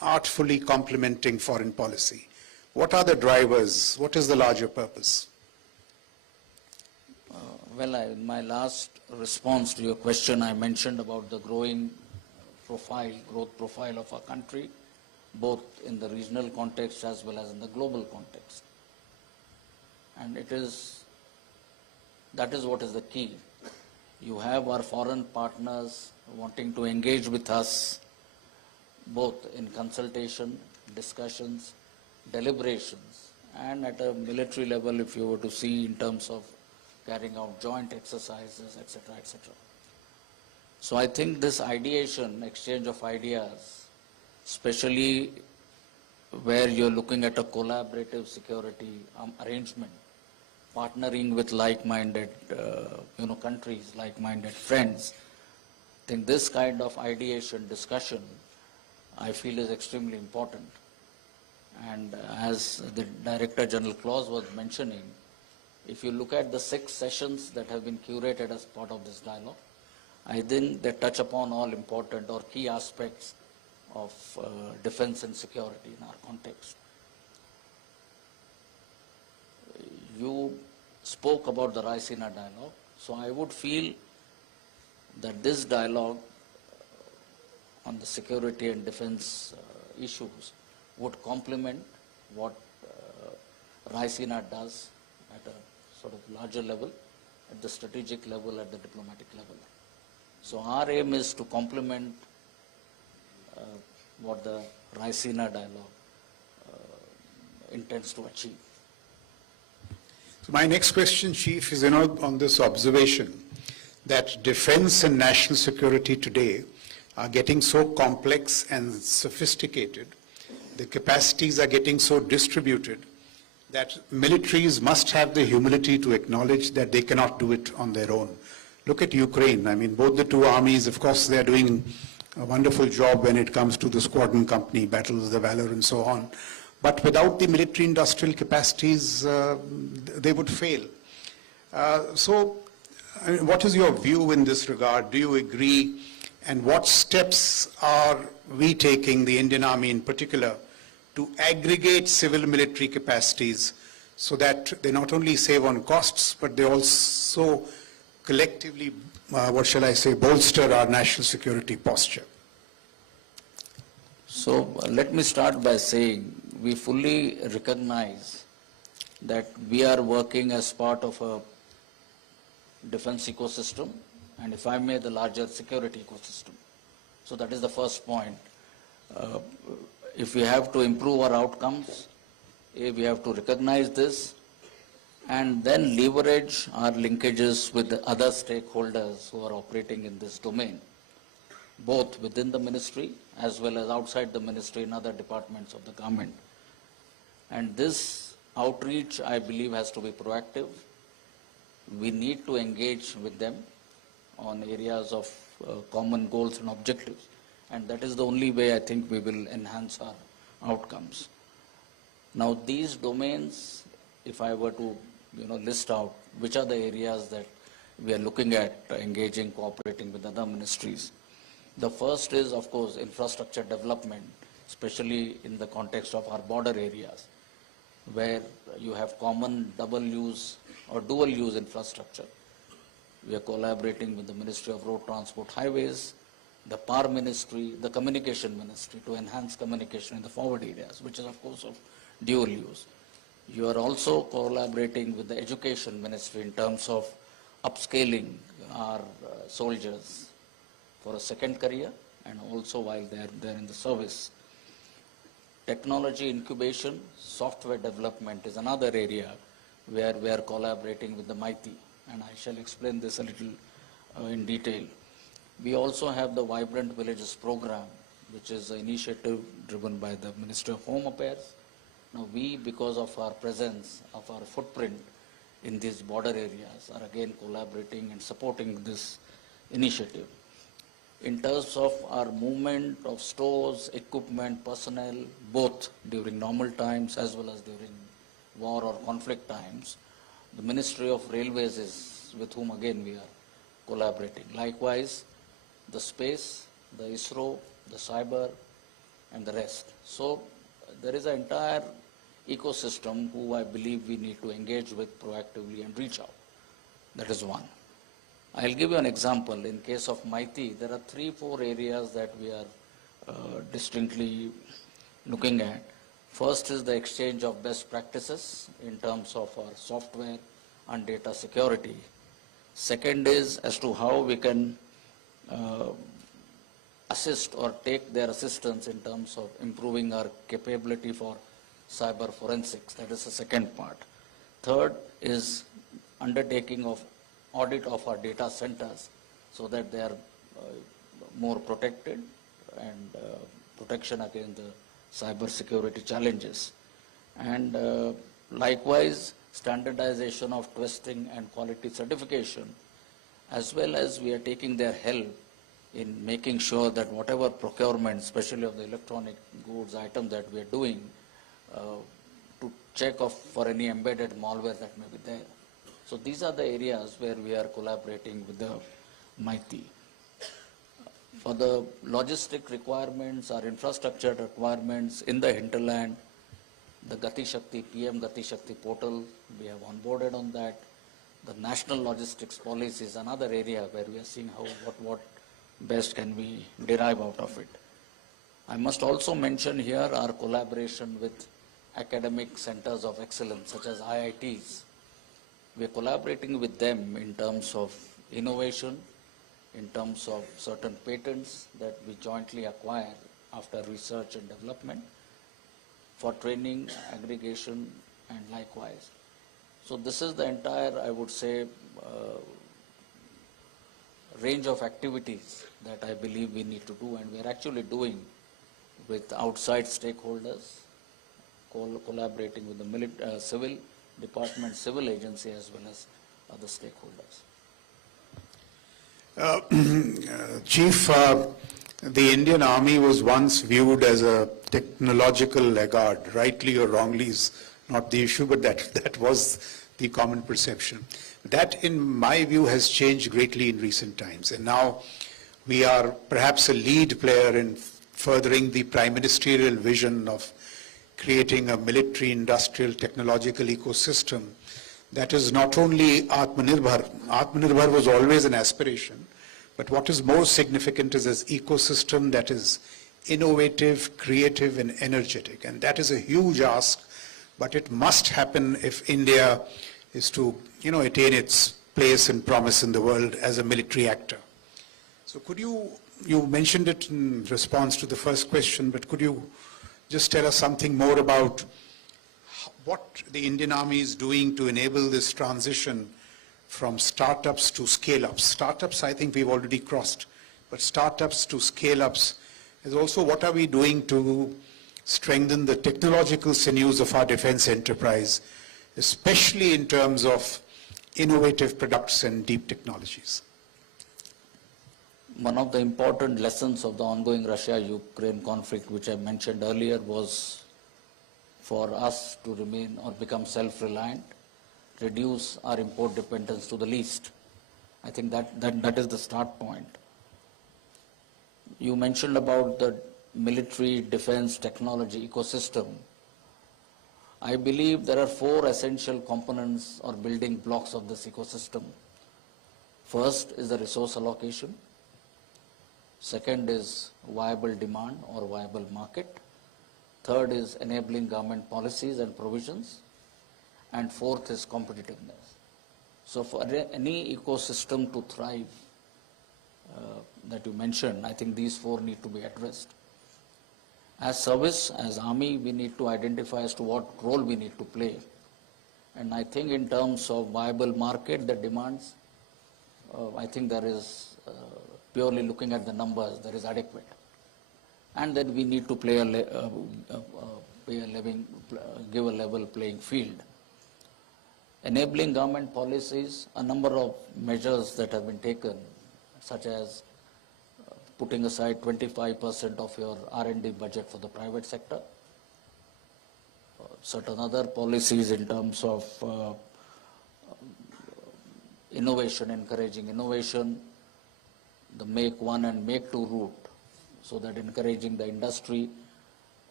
artfully complementing foreign policy? What are the drivers? What is the larger purpose? Well, in my last response to your question, I mentioned about the growth profile of our country, both in the regional context as well as in the global context. And that is what is the key. You have our foreign partners wanting to engage with us, both in consultation, discussions, deliberations, and at a military level, if you were to see in terms of carrying out joint exercises, etc., etc. So I think this ideation, exchange of ideas, especially where you're looking at a collaborative security arrangement, partnering with like-minded countries, like-minded friends, I think this kind of ideation, discussion, I feel is extremely important. And as the Director General Claus was mentioning, if you look at the 6 sessions that have been curated as part of this dialogue, I think they touch upon all important or key aspects of defense and security in our context. You spoke about the Raisina dialogue, so I would feel that this dialogue on the security and defense issues would complement what Raisina does at a sort of larger level, at the strategic level, at the diplomatic level. So our aim is to complement what the Raisina dialogue intends to achieve. So my next question, Chief, is on this observation that defense and national security today are getting so complex and sophisticated, the capacities are getting so distributed that militaries must have the humility to acknowledge that they cannot do it on their own. Look at Ukraine. I mean, both the two armies, of course, they are doing a wonderful job when it comes to the squadron company battles, the valor, and so on. But without the military industrial capacities, they would fail. So, what is your view in this regard? Do you agree? And what steps are we taking, the Indian Army in particular, to aggregate civil military capacities so that they not only save on costs, but they also collectively, bolster our national security posture? So let me start by saying we fully recognize that we are working as part of a defense ecosystem, and if I may, the larger security ecosystem. So that is the first point. If we have to improve our outcomes, we have to recognize this and then leverage our linkages with the other stakeholders who are operating in this domain, both within the ministry as well as outside the ministry in other departments of the government. And this outreach, I believe, has to be proactive. We need to engage with them on areas of common goals and objectives. And that is the only way I think we will enhance our outcomes. Now, these domains, if I were to list out which are the areas that we are looking at engaging, cooperating with other ministries. The first is, of course, infrastructure development, especially in the context of our border areas, where you have common double-use or dual-use infrastructure. We are collaborating with the Ministry of Road Transport Highways, the Power Ministry, the Communication Ministry to enhance communication in the forward areas, which is, of course, of dual use. You are also collaborating with the Education Ministry in terms of upscaling our soldiers for a second career and also while they're in the service. Technology incubation, software development is another area where we are collaborating with the MITI, and I shall explain this a little in detail. We also have the Vibrant Villages program, which is an initiative driven by the Ministry of Home Affairs. Now we, because of our presence, of our footprint in these border areas, are again collaborating and supporting this initiative. In terms of our movement of stores, equipment, personnel, both during normal times as well as during war or conflict times, the Ministry of Railways is with whom again we are collaborating. Likewise, the space, the ISRO, the cyber, and the rest. So there is an entire ecosystem who I believe we need to engage with proactively and reach out. That is one. I'll give you an example. In case of Mighty, there are 3-4 areas that we are distinctly looking at. First is the exchange of best practices in terms of our software and data security. Second is as to how we can assist or take their assistance in terms of improving our capability for cyber forensics. That is the second part. Third is undertaking of audit of our data centers so that they are more protected and protection against the cyber security challenges. And likewise, standardization of testing and quality certification, as well as we are taking their help in making sure that whatever procurement, especially of the electronic goods items that we are doing, to check for any embedded malware that may be there. So these are the areas where we are collaborating with the Mighty. For the logistic requirements, our infrastructure requirements in the hinterland, the Gati Shakti, PM Gati Shakti portal, we have onboarded on that. The national logistics policy is another area where we are seeing how, what best can we derive out of it. I must also mention here our collaboration with academic centers of excellence such as IITs. We are collaborating with them in terms of innovation, in terms of certain patents that we jointly acquire after research and development, for training, aggregation, and likewise. So this is the entire, I would say, range of activities that I believe we need to do, and we are actually doing with outside stakeholders, collaborating with the civil department, civil agency, as well as other stakeholders. Chief, the Indian Army was once viewed as a technological laggard. Rightly or wrongly is not the issue, but that was the common perception. That, in my view, has changed greatly in recent times. And now we are perhaps a lead player in furthering the prime ministerial vision of creating a military, industrial, technological ecosystem that is not only Atmanirbhar. Atmanirbhar was always an aspiration, but what is more significant is this ecosystem that is innovative, creative, and energetic. And that is a huge ask, but it must happen if India is to, attain its place and promise in the world as a military actor. So could you mentioned it in response to the first question, but could you just tell us something more about what the Indian Army is doing to enable this transition from startups to scale-ups? Startups, I think we've already crossed, but startups to scale-ups is also what are we doing to strengthen the technological sinews of our defense enterprise, especially in terms of innovative products and deep technologies? One of the important lessons of the ongoing Russia-Ukraine conflict, which I mentioned earlier, was for us to remain or become self-reliant, reduce our import dependence to the least. I think that is the start point. You mentioned about the military defense technology ecosystem. I believe there are 4 essential components or building blocks of this ecosystem. First is the resource allocation. Second is viable demand or viable market. Third is enabling government policies and provisions. And fourth is competitiveness. So for any ecosystem to thrive that you mentioned, I think these 4 need to be addressed. As service, as Army, we need to identify as to what role we need to play. And I think in terms of viable market, the demands, I think there is, purely looking at the numbers, there is adequate. And then we need to play give a level playing field. Enabling government policies, a number of measures that have been taken, such as putting aside 25% of your R&D budget for the private sector, certain other policies in terms of innovation, encouraging innovation, the make one and make two route, so that encouraging the industry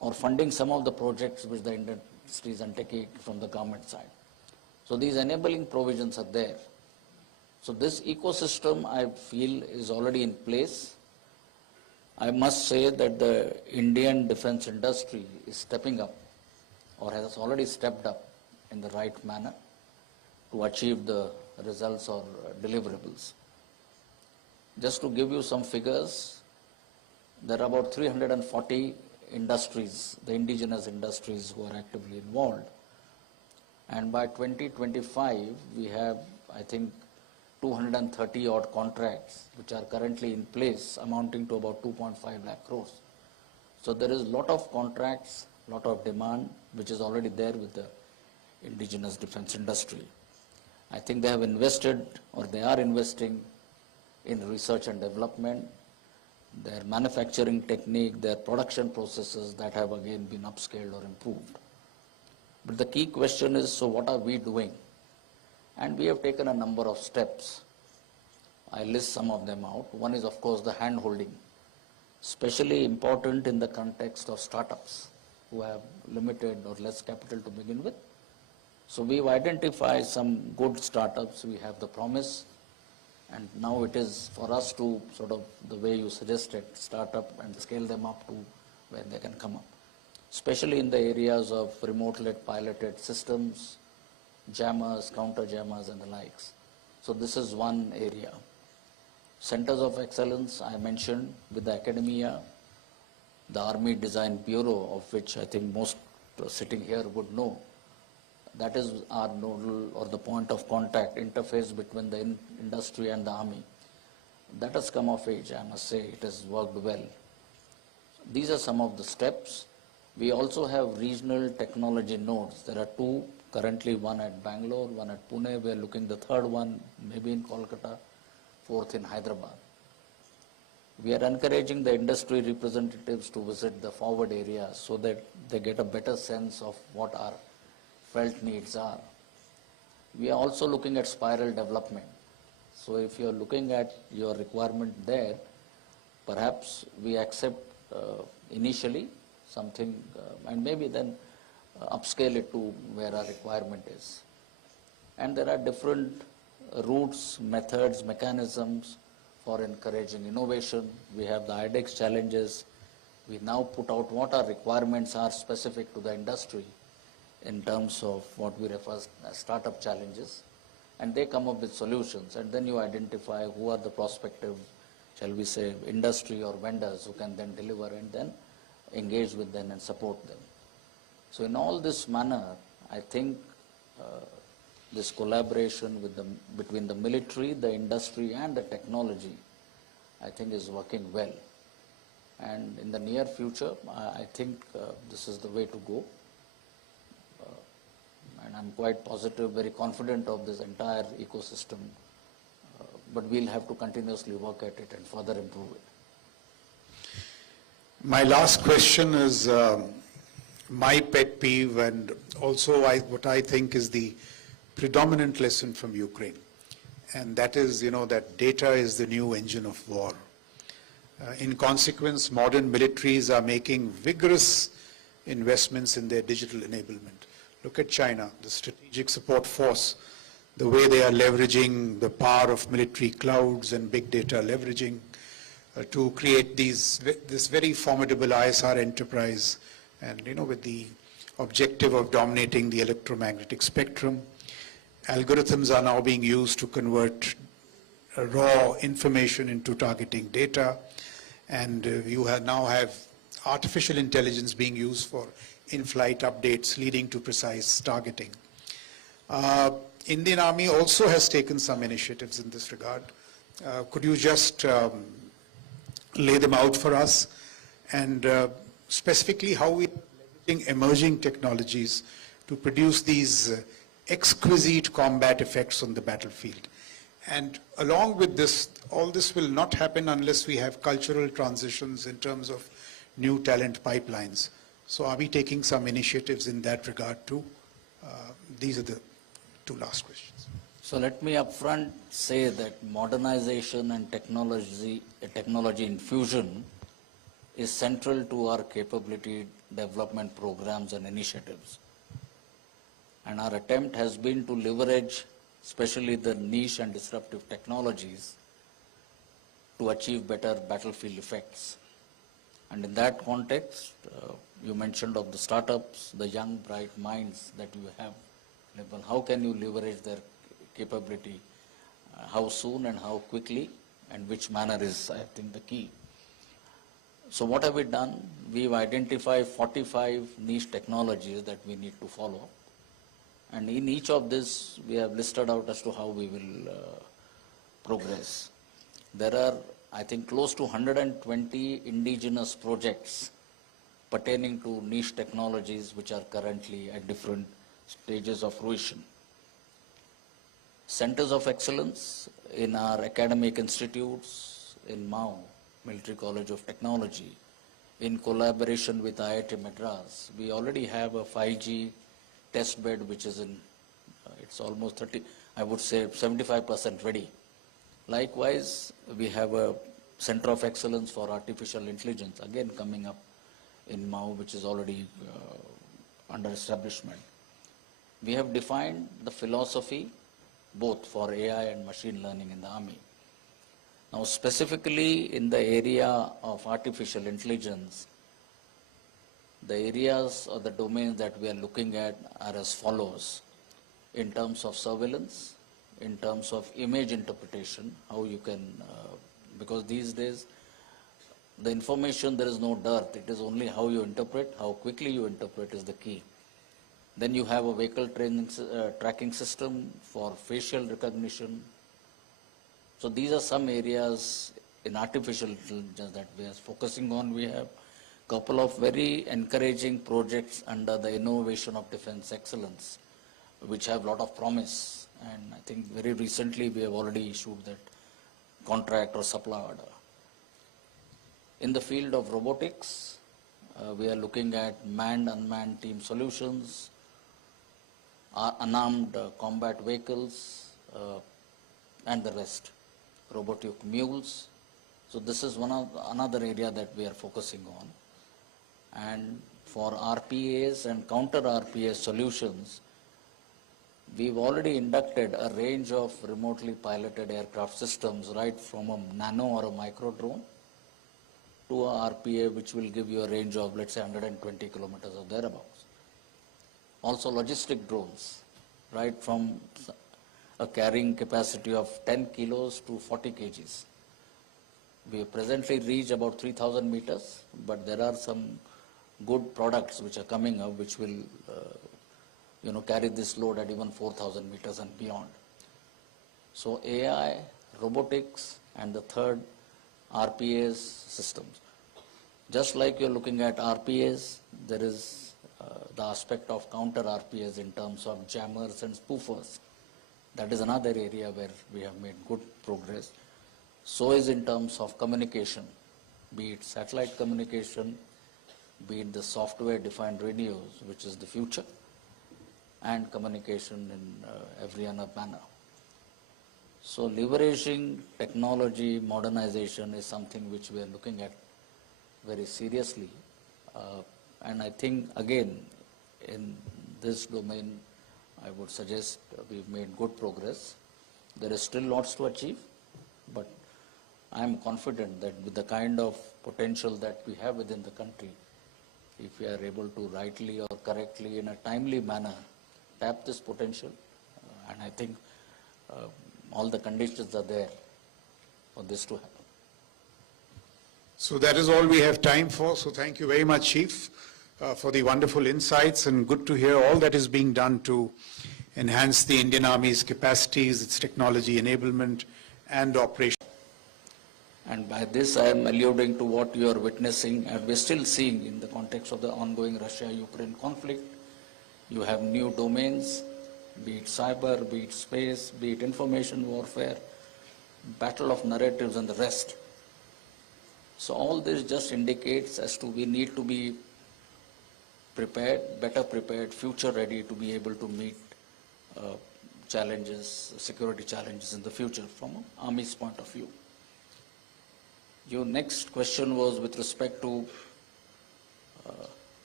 or funding some of the projects which the industry is undertaking from the government side. So these enabling provisions are there. So this ecosystem, I feel, is already in place. I must say that the Indian defense industry is stepping up, or has already stepped up in the right manner to achieve the results or deliverables. Just to give you some figures, there are about 340 industries, the indigenous industries, who are actively involved. And by 2025, we have, I think, 230 odd contracts which are currently in place, amounting to about 2.5 lakh crores. So there is a lot of contracts, lot of demand which is already there with the indigenous defense industry. I think they have invested, or they are investing, in research and development, their manufacturing technique, their production processes that have again been upscaled or improved. But the key question is, so what are we doing? And we have taken a number of steps. I list some of them out. One is, of course, the hand-holding, especially important in the context of startups who have limited or less capital to begin with. So we've identified some good startups. We have the promise, and now it is for us to sort of, the way you suggested, start up and scale them up to where they can come up, especially in the areas of remote-led piloted systems, jammers, counter jammers, and the likes. So this is one area. Centers of excellence, I mentioned, with the academia, the Army Design Bureau, of which I think most sitting here would know. That is our nodal, or the point of contact, interface between the industry and the Army. That has come of age, I must say. It has worked well. These are some of the steps. We also have regional technology nodes. There are two currently, one at Bangalore, one at Pune. We are looking the third one, maybe in Kolkata, fourth in Hyderabad. We are encouraging the industry representatives to visit the forward areas so that they get a better sense of what our felt needs are. We are also looking at spiral development. So if you are looking at your requirement there, perhaps we accept initially something and maybe then upscale it to where our requirement is. And there are different routes, methods, mechanisms for encouraging innovation. We have the IDEX challenges. We now put out what our requirements are specific to the industry in terms of what we refer as startup challenges, and they come up with solutions, and then you identify who are the prospective, shall we say, industry or vendors who can then deliver, and then engage with them and support them. So in all this manner, I think this collaboration with between the military, the industry, and the technology, I think is working well. And in the near future, I think this is the way to go. And I'm quite positive, very confident of this entire ecosystem, but we'll have to continuously work at it and further improve it. My last question is my pet peeve, and also what I think is the predominant lesson from Ukraine, and that is, that data is the new engine of war. In consequence, modern militaries are making vigorous investments in their digital enablement. Look at China, the strategic support force, the way they are leveraging the power of military clouds and big data leveraging to create this very formidable ISR enterprise, and with the objective of dominating the electromagnetic spectrum. Algorithms are now being used to convert raw information into targeting data, and you now have artificial intelligence being used for in-flight updates leading to precise targeting. Indian Army also has taken some initiatives in this regard. Could you just lay them out for us, and specifically how we are leveraging emerging technologies to produce these exquisite combat effects on the battlefield? And along with this, all this will not happen unless we have cultural transitions in terms of new talent pipelines. So are we taking some initiatives in that regard too? These are the two last questions. So let me upfront say that modernization and technology infusion is central to our capability development programs and initiatives. And our attempt has been to leverage especially the niche and disruptive technologies to achieve better battlefield effects. And in that context, you mentioned of the startups, the young, bright minds that you have. How can you leverage their capability? How soon and how quickly, and which manner is, I think, the key. So what have we done? We've identified 45 niche technologies that we need to follow. And in each of this, we have listed out as to how we will progress. There are, I think, close to 120 indigenous projects pertaining to niche technologies which are currently at different stages of fruition. Centers of excellence in our academic institutes in MAU, Military College of Technology, in collaboration with IIT Madras. We already have a 5G test bed which is in, it's almost 30, I would say 75% ready. Likewise, we have a Center of Excellence for Artificial Intelligence, again coming up in MAU, which is already under establishment. We have defined the philosophy both for AI and machine learning in the Army. Now, specifically in the area of artificial intelligence, the areas or the domains that we are looking at are as follows. In terms of surveillance, in terms of image interpretation, how you can, because these days, the information, there is no dearth. It is only how you interpret, how quickly you interpret is the key. Then you have a vehicle tracking system for facial recognition. So these are some areas in artificial intelligence that we are focusing on. We have a couple of very encouraging projects under the Innovation of Defense Excellence, which have a lot of promise. And I think very recently we have already issued that contract or supply order. In the field of robotics, we are looking at manned-unmanned team solutions, unarmed combat vehicles, and the rest, robotic mules. So this is another area that we are focusing on. And for RPAs and counter-RPA solutions, we've already inducted a range of remotely piloted aircraft systems, right from a nano or a micro drone to a RPA, which will give you a range of, let's say, 120 kilometers or thereabouts. Also logistic drones, right from a carrying capacity of 10 kilos to 40 kgs. We have presently reached about 3,000 meters, but there are some good products which are coming up which will carry this load at even 4,000 meters and beyond. So AI, robotics, and the third, RPAs systems. Just like you're looking at RPAs, there is the aspect of counter RPAs in terms of jammers and spoofers. That is another area where we have made good progress. So is in terms of communication, be it satellite communication, be it the software-defined radios, which is the future, and communication in every other manner. So leveraging technology, modernization is something which we are looking at very seriously. And I think, again, in this domain, I would suggest we've made good progress. There is still lots to achieve, but I am confident that with the kind of potential that we have within the country, if we are able to rightly or correctly in a timely manner tap this potential, and I think all the conditions are there for this to happen. So that is all we have time for. So thank you very much, Chief, for the wonderful insights, and good to hear all that is being done to enhance the Indian Army's capacities, its technology enablement and operation. And by this I am alluding to what you are witnessing and we're still seeing in the context of the ongoing Russia-Ukraine conflict. You have new domains, be it cyber, be it space, be it information warfare, battle of narratives and the rest. So all this just indicates as to we need to be prepared, better prepared, future ready to be able to meet challenges, security challenges in the future from an Army's point of view. Your next question was with respect to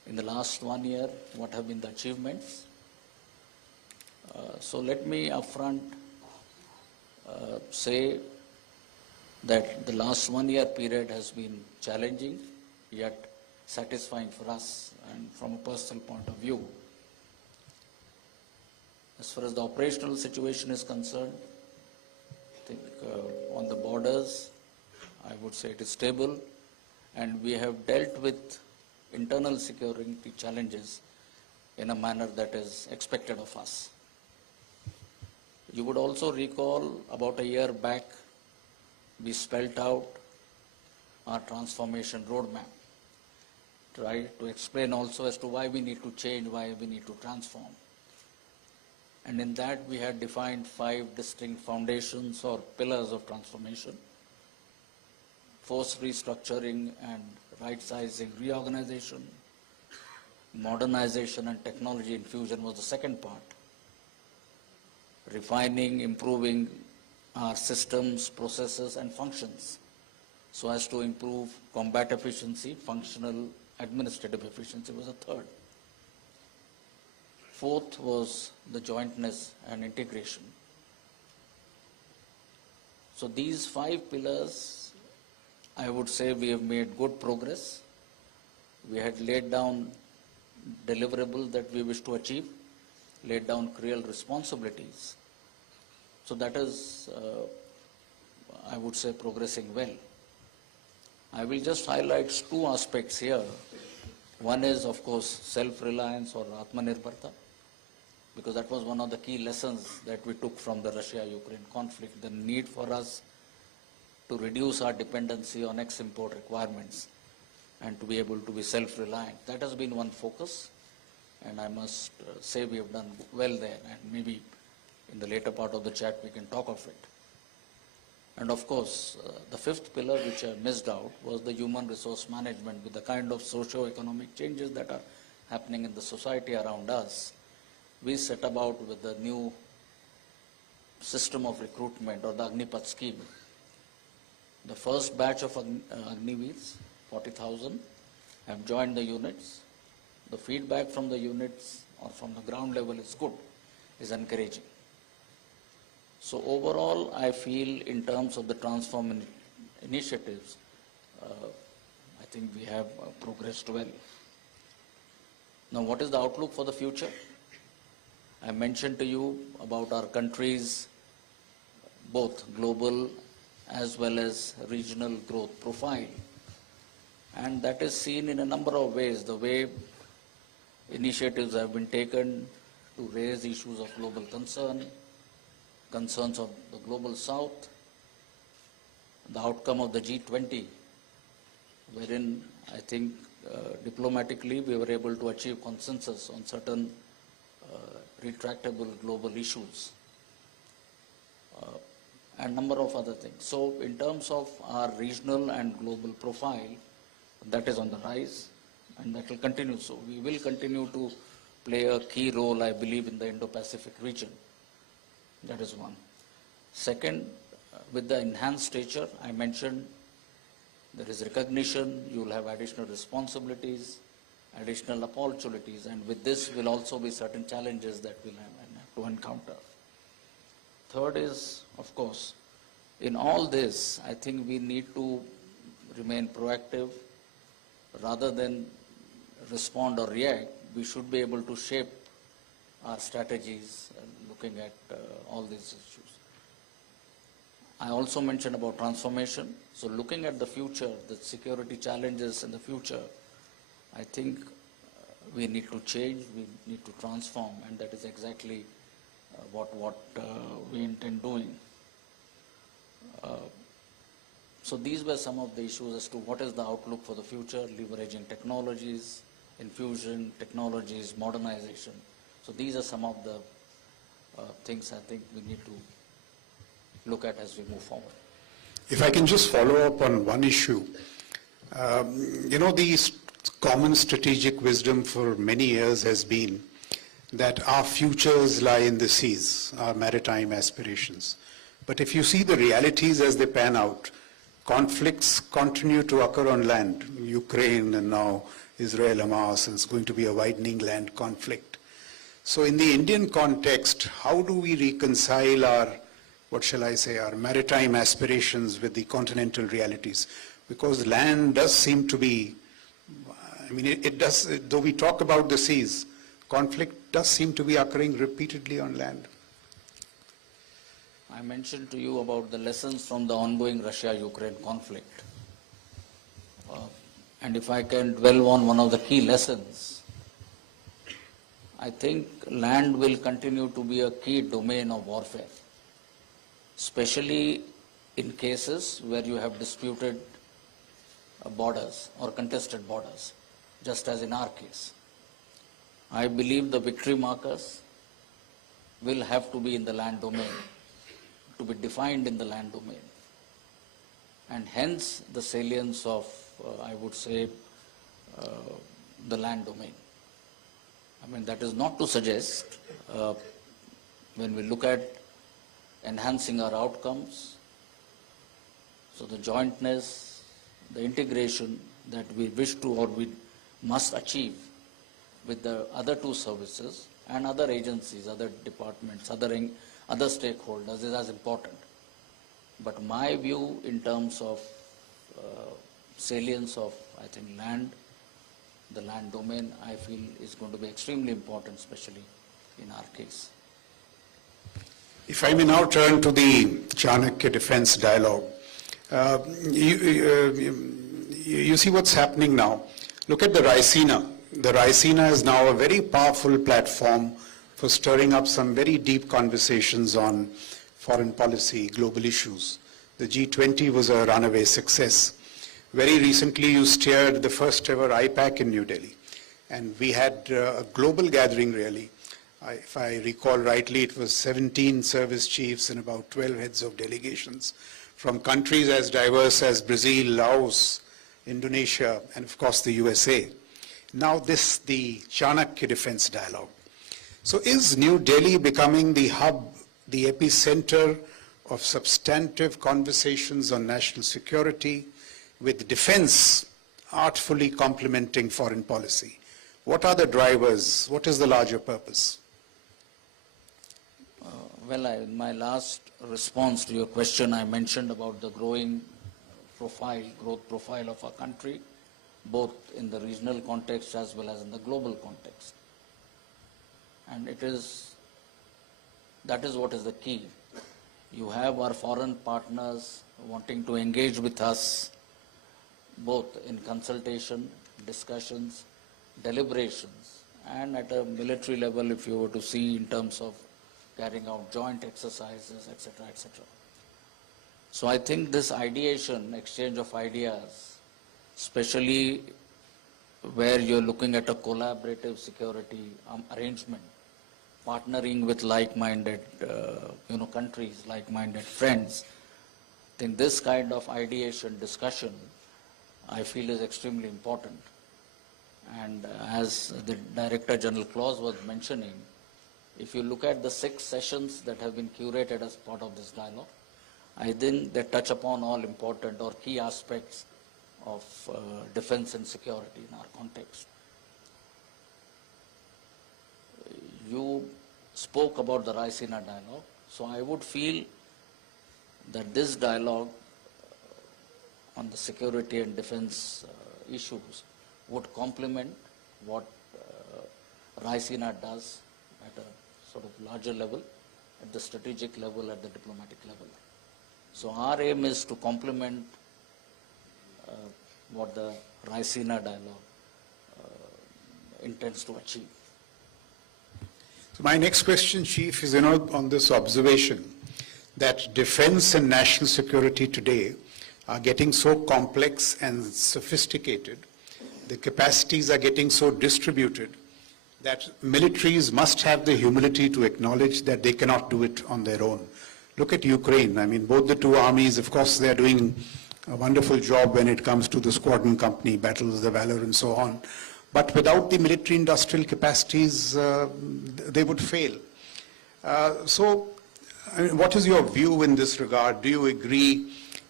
in the last 1 year, what have been the achievements. So let me upfront say that the last 1 year period has been challenging, yet satisfying for us and from a personal point of view. As far as the operational situation is concerned, I think on the borders, I would say it is stable, and we have dealt with internal security challenges in a manner that is expected of us. You would also recall about a year back, we spelled out our transformation roadmap, try to explain also as to why we need to change, why we need to transform. And in that we had defined 5 distinct foundations or pillars of transformation. Force restructuring and right-sizing, reorganization, modernization and technology infusion was the second part. Refining, improving our systems, processes and functions so as to improve combat efficiency, functional administrative efficiency was the third. Fourth was the jointness and integration. So these 5 pillars, I would say we have made good progress. We had laid down deliverables that we wish to achieve, laid down real responsibilities. So that is, I would say, progressing well. I will just highlight 2 aspects here. One is, of course, self-reliance or Atmanirbharta, because that was one of the key lessons that we took from the Russia-Ukraine conflict, the need for us to reduce our dependency on ex-import requirements and to be able to be self-reliant. That has been one focus, and I must say we have done well there, and maybe in the later part of the chat we can talk of it. And of course, the 5th pillar which I missed out was the human resource management with the kind of socio-economic changes that are happening in the society around us. We set about with the new system of recruitment or the Agnipath scheme. The first batch of Agniveers, 40,000, have joined the units. The feedback from the units or from the ground level is good, is encouraging. So overall, I feel in terms of the transform initiatives, I think we have progressed well. Now, what is the outlook for the future? I mentioned to you about our country's both global as well as regional growth profile. And that is seen in a number of ways, the way initiatives have been taken to raise issues of global concern, concerns of the global south, the outcome of the G20, wherein I think diplomatically we were able to achieve consensus on certain retractable global issues and number of other things. So in terms of our regional and global profile, that is on the rise and that will continue. So we will continue to play a key role, I believe, in the Indo-Pacific region. That is one. Second, with the enhanced stature, I mentioned there is recognition, you will have additional responsibilities, additional opportunities, and with this will also be certain challenges that we'll have to encounter. Third is, of course, in all this, I think we need to remain proactive rather than respond or react. We should be able to shape our strategies looking at all these issues. I also mentioned about transformation. So looking at the future, the security challenges in the future, I think we need to change, we need to transform, and that is exactly what we intend doing. So these were some of the issues as to what is the outlook for the future, leveraging technologies, infusion, technologies, modernization. So these are some of the things I think we need to look at as we move forward. If I can just follow up on one issue. The common strategic wisdom for many years has been that our futures lie in the seas, our maritime aspirations. But if you see the realities as they pan out, conflicts continue to occur on land, Ukraine and now Israel, Hamas, and it's going to be a widening land conflict. So in the Indian context, how do we reconcile our, what shall I say, our maritime aspirations with the continental realities? Because land does seem to be, I mean, it does, though we talk about the seas, conflict does seem to be occurring repeatedly on land. I mentioned to you about the lessons from the ongoing Russia-Ukraine conflict. And if I can dwell on one of the key lessons, I think land will continue to be a key domain of warfare, especially in cases where you have disputed borders or contested borders, just as in our case. I believe the victory markers will have to be in the land domain, to be defined in the land domain. And hence the salience of, I would say, the land domain. I mean, that is not to suggest, when we look at enhancing our outcomes, so the jointness, the integration that we wish to or we must achieve with the other two services and other agencies, other departments, other stakeholders is as important. But my view in terms of salience of, I think, land, the land domain, I feel is going to be extremely important, especially in our case. If I may now turn to the Chanakya defense dialogue. You see what's happening now. Look at the Raisina. The Raisina is now a very powerful platform for stirring up some very deep conversations on foreign policy, global issues. The G20 was a runaway success. Very recently, you steered the first ever IPAC in New Delhi. And we had a global gathering, really. If I recall rightly, it was 17 service chiefs and about 12 heads of delegations from countries as diverse as Brazil, Laos, Indonesia, and of course the USA. Now this, the Chanakya defense dialogue. So is New Delhi becoming the hub, the epicenter of substantive conversations on national security, with defense artfully complementing foreign policy? What are the drivers? What is the larger purpose? In my last response to your question, I mentioned about the growth profile of our country, both in the regional context as well as in the global context. And that is what is the key. You have our foreign partners wanting to engage with us, both in consultation, discussions, deliberations, and at a military level, if you were to see in terms of carrying out joint exercises, etc., etc. So I think this ideation, exchange of ideas, especially where you're looking at a collaborative security arrangement, partnering with like-minded countries, like-minded friends, I think this kind of ideation, discussion, I feel is extremely important. And as the Director General Claus was mentioning, if you look at the 6 sessions that have been curated as part of this dialogue, I think they touch upon all important or key aspects of defense and security in our context. You spoke about the Raisina dialogue, so I would feel that this dialogue on the security and defense issues would complement what Raisina does at a sort of larger level, at the strategic level, at the diplomatic level. So our aim is to complement what the Raisina dialogue intends to achieve. So my next question, Chief, is on this observation that defense and national security today are getting so complex and sophisticated, the capacities are getting so distributed, that militaries must have the humility to acknowledge that they cannot do it on their own. Look at Ukraine. I mean, both the two armies, of course, they are doing a wonderful job when it comes to the squadron company, battles, the valor, and so on. But without the military industrial capacities, they would fail. So, I mean, what is your view in this regard? Do you agree?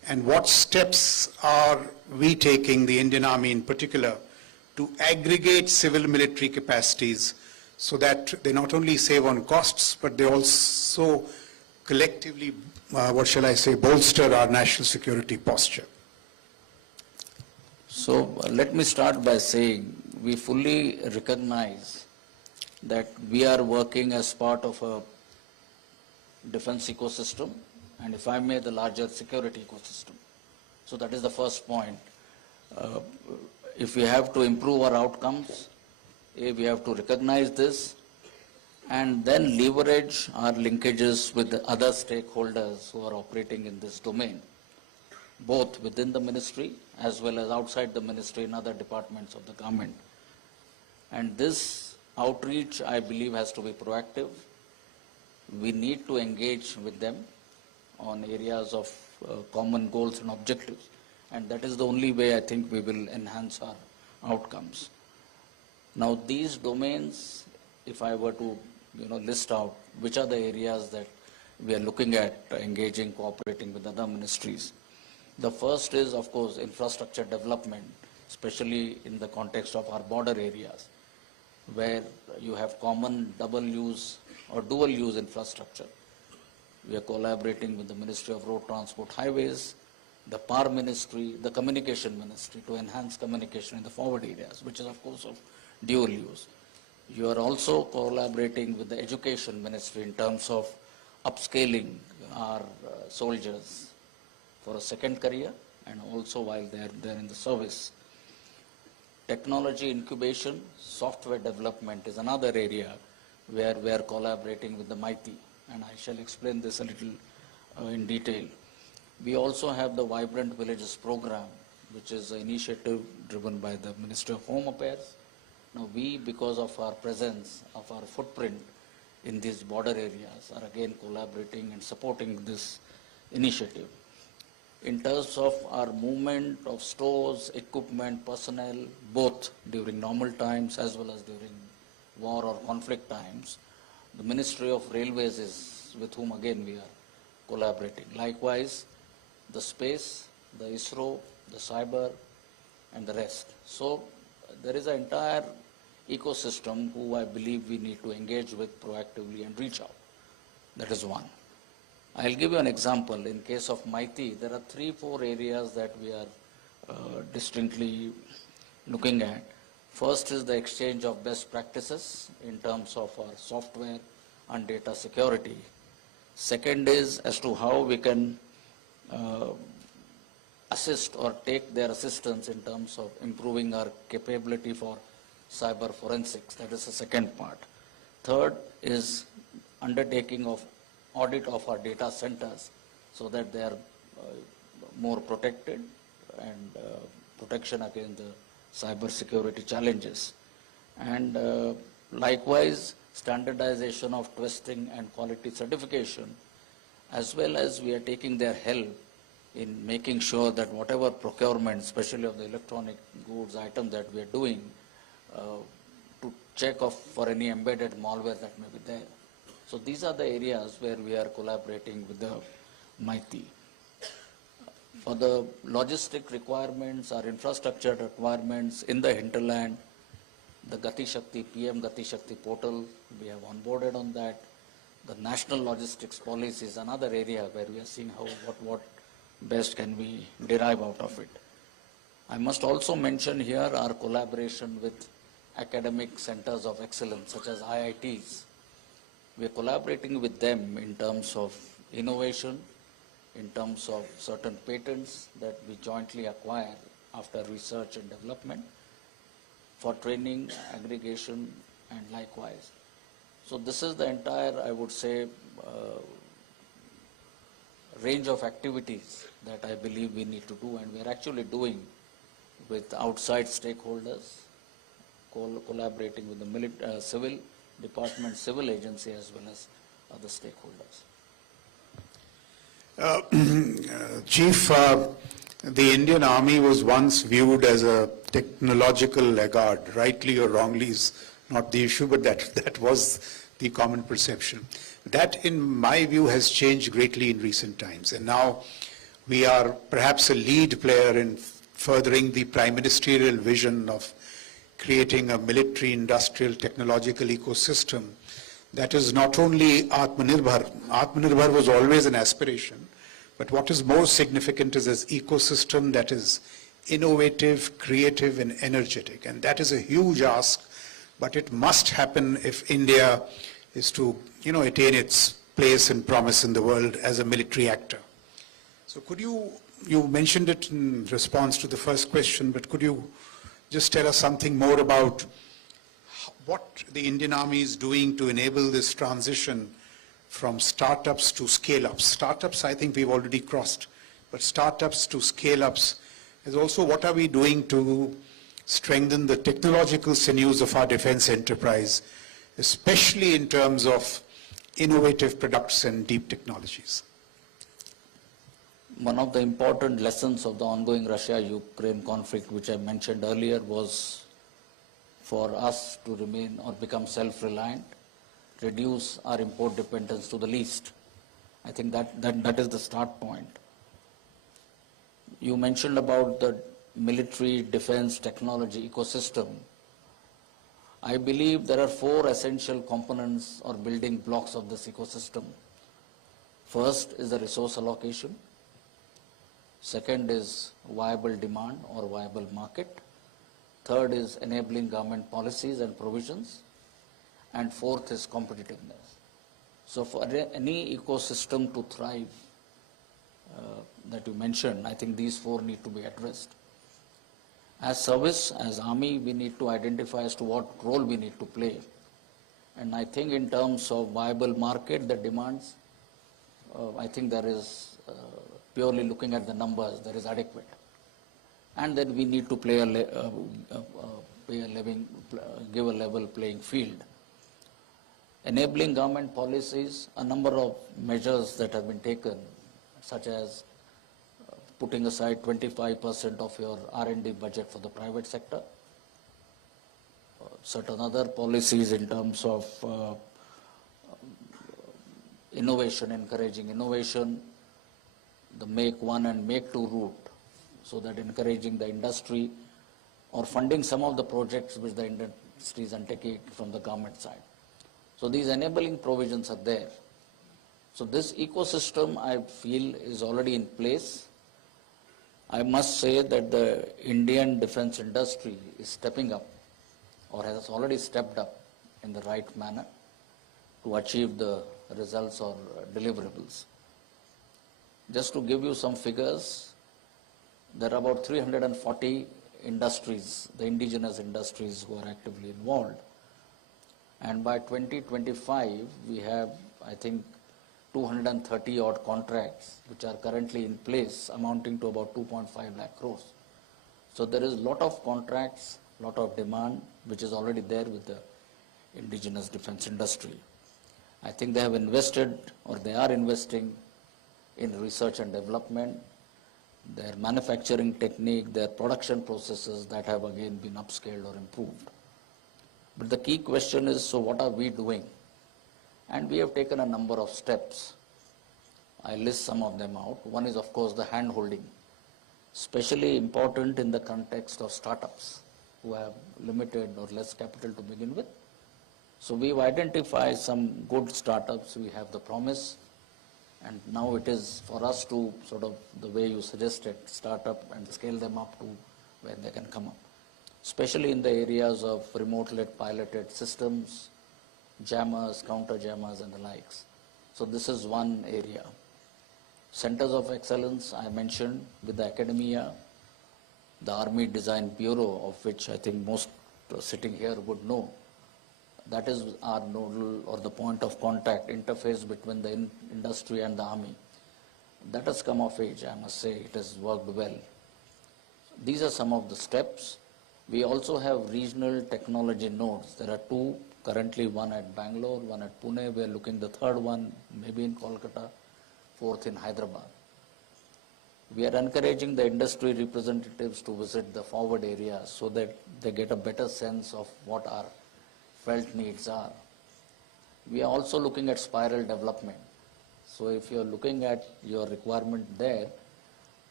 And what steps are we taking, the Indian Army in particular, to aggregate civil military capacities so that they not only save on costs, but they also collectively, bolster our national security posture? So let me start by saying we fully recognize that we are working as part of a defense ecosystem, and if I may, the larger security ecosystem. So that is the first point. If we have to improve our outcomes, we have to recognize this and then leverage our linkages with the other stakeholders who are operating in this domain, both within the ministry as well as outside the ministry in other departments of the government. And this outreach, I believe, has to be proactive. We need to engage with them on areas of common goals and objectives. And that is the only way I think we will enhance our outcomes. Now these domains, if I were to list out which are the areas that we are looking at engaging, cooperating with other ministries. The first is, of course, infrastructure development, especially in the context of our border areas, where you have common double-use or dual-use infrastructure. We are collaborating with the Ministry of Road Transport Highways, the Power Ministry, the Communication Ministry to enhance communication in the forward areas, which is, of course, of dual use. You are also collaborating with the Education Ministry in terms of upscaling our soldiers for a second career and also while they're in the service. Technology incubation, software development is another area where we are collaborating with the MITI, and I shall explain this a little in detail. We also have the Vibrant Villages program, which is an initiative driven by the Ministry of Home Affairs. Now we, because of our presence, of our footprint in these border areas, are again collaborating and supporting this initiative. In terms of our movement of stores, equipment, personnel, both during normal times as well as during war or conflict times, the Ministry of Railways is with whom again we are collaborating. Likewise, the space, the ISRO, the cyber, and the rest. So there is an entire ecosystem who I believe we need to engage with proactively and reach out. That is one. I'll give you an example. In case of MITI, there are 3-4 areas that we are distinctly looking at. First is the exchange of best practices in terms of our software and data security. Second is as to how we can assist or take their assistance in terms of improving our capability for cyber forensics. That is the second part. Third is undertaking of audit of our data centers so that they are more protected and protection against the cyber security challenges. And likewise, standardization of testing and quality certification, as well as we are taking their help in making sure that whatever procurement, especially of the electronic goods item that we are doing, to check off for any embedded malware that may be there. So these are the areas where we are collaborating with the MITI. For the logistic requirements, our infrastructure requirements in the hinterland, the Gati Shakti, PM Gati Shakti portal, we have onboarded on that. The national logistics policy is another area where we are seeing how, what best can we derive out of it. I must also mention here our collaboration with academic centers of excellence such as IITs. We are collaborating with them in terms of innovation, in terms of certain patents that we jointly acquire after research and development, for training, aggregation, and likewise. So this is the entire, I would say, range of activities that I believe we need to do, and we are actually doing with outside stakeholders, collaborating with the civil department, civil agency, as well as other stakeholders. Chief, the Indian Army was once viewed as a technological laggard, rightly or wrongly is not the issue, but that was the common perception. That, in my view, has changed greatly in recent times. And now We are perhaps a lead player in furthering the prime ministerial vision of creating a military, industrial, technological ecosystem that is not only Atmanirbhar. Atmanirbhar was always an aspiration, but what is more significant is an ecosystem that is innovative, creative, and energetic. And that is a huge ask, but it must happen if India is to, attain its place and promise in the world as a military actor. So could you mentioned it in response to the first question, but could you just tell us something more about what the Indian Army is doing to enable this transition from startups to scale-ups? Startups, I think we've already crossed, but startups to scale-ups is also what are we doing to strengthen the technological sinews of our defense enterprise, especially in terms of innovative products and deep technologies? One of the important lessons of the ongoing Russia-Ukraine conflict, which I mentioned earlier, was for us to remain or become self-reliant, reduce our import dependence to the least. I think that is the start point. You mentioned about the military defense technology ecosystem. I believe there are 4 essential components or building blocks of this ecosystem. First is the resource allocation. Second is viable demand or viable market. Third is enabling government policies and provisions. And fourth is competitiveness. So for any ecosystem to thrive that you mentioned, I think these 4 need to be addressed. As service, as Army, we need to identify as to what role we need to play. And I think in terms of viable market, the demands, I think there is purely looking at the numbers, there is adequate. And then we need to play give a level playing field. Enabling government policies, a number of measures that have been taken, such as putting aside 25% of your R&D budget for the private sector, certain other policies in terms of innovation, encouraging innovation, the make one and make two route, so that encouraging the industry or funding some of the projects which the industry is undertaking from the government side. So these enabling provisions are there. So this ecosystem, I feel, is already in place. I must say that the Indian defense industry is stepping up or has already stepped up in the right manner to achieve the results or deliverables. Just to give you some figures, there are about 340 industries, the indigenous industries, who are actively involved. And by 2025, we have, I think, 230 odd contracts which are currently in place, amounting to about 2.5 lakh crores. So there is a lot of contracts, lot of demand which is already there with the indigenous defense industry. I think they have invested, or they are investing, in research and development, their manufacturing technique, their production processes that have again been upscaled or improved. But the key question is, so what are we doing? And we have taken a number of steps. I list some of them out. One is, of course, the hand-holding, especially important in the context of startups who have limited or less capital to begin with. So we've identified some good startups. We have the promise. And now it is for us to sort of, the way you suggested, start up and scale them up to where they can come up, especially in the areas of remote-led piloted systems, jammers, counter-jammers and the likes. So this is one area. Centers of excellence, I mentioned, with the academia, the Army Design Bureau, of which I think most sitting here would know. That is our nodal or the point of contact, interface between the industry and the Army. That has come of age, I must say. It has worked well. These are some of the steps. We also have regional technology nodes. There are 2, currently one at Bangalore, one at Pune. We are looking the third one, maybe in Kolkata, fourth in Hyderabad. We are encouraging the industry representatives to visit the forward areas so that they get a better sense of what our felt needs are. We are also looking at spiral development. So if you are looking at your requirement there,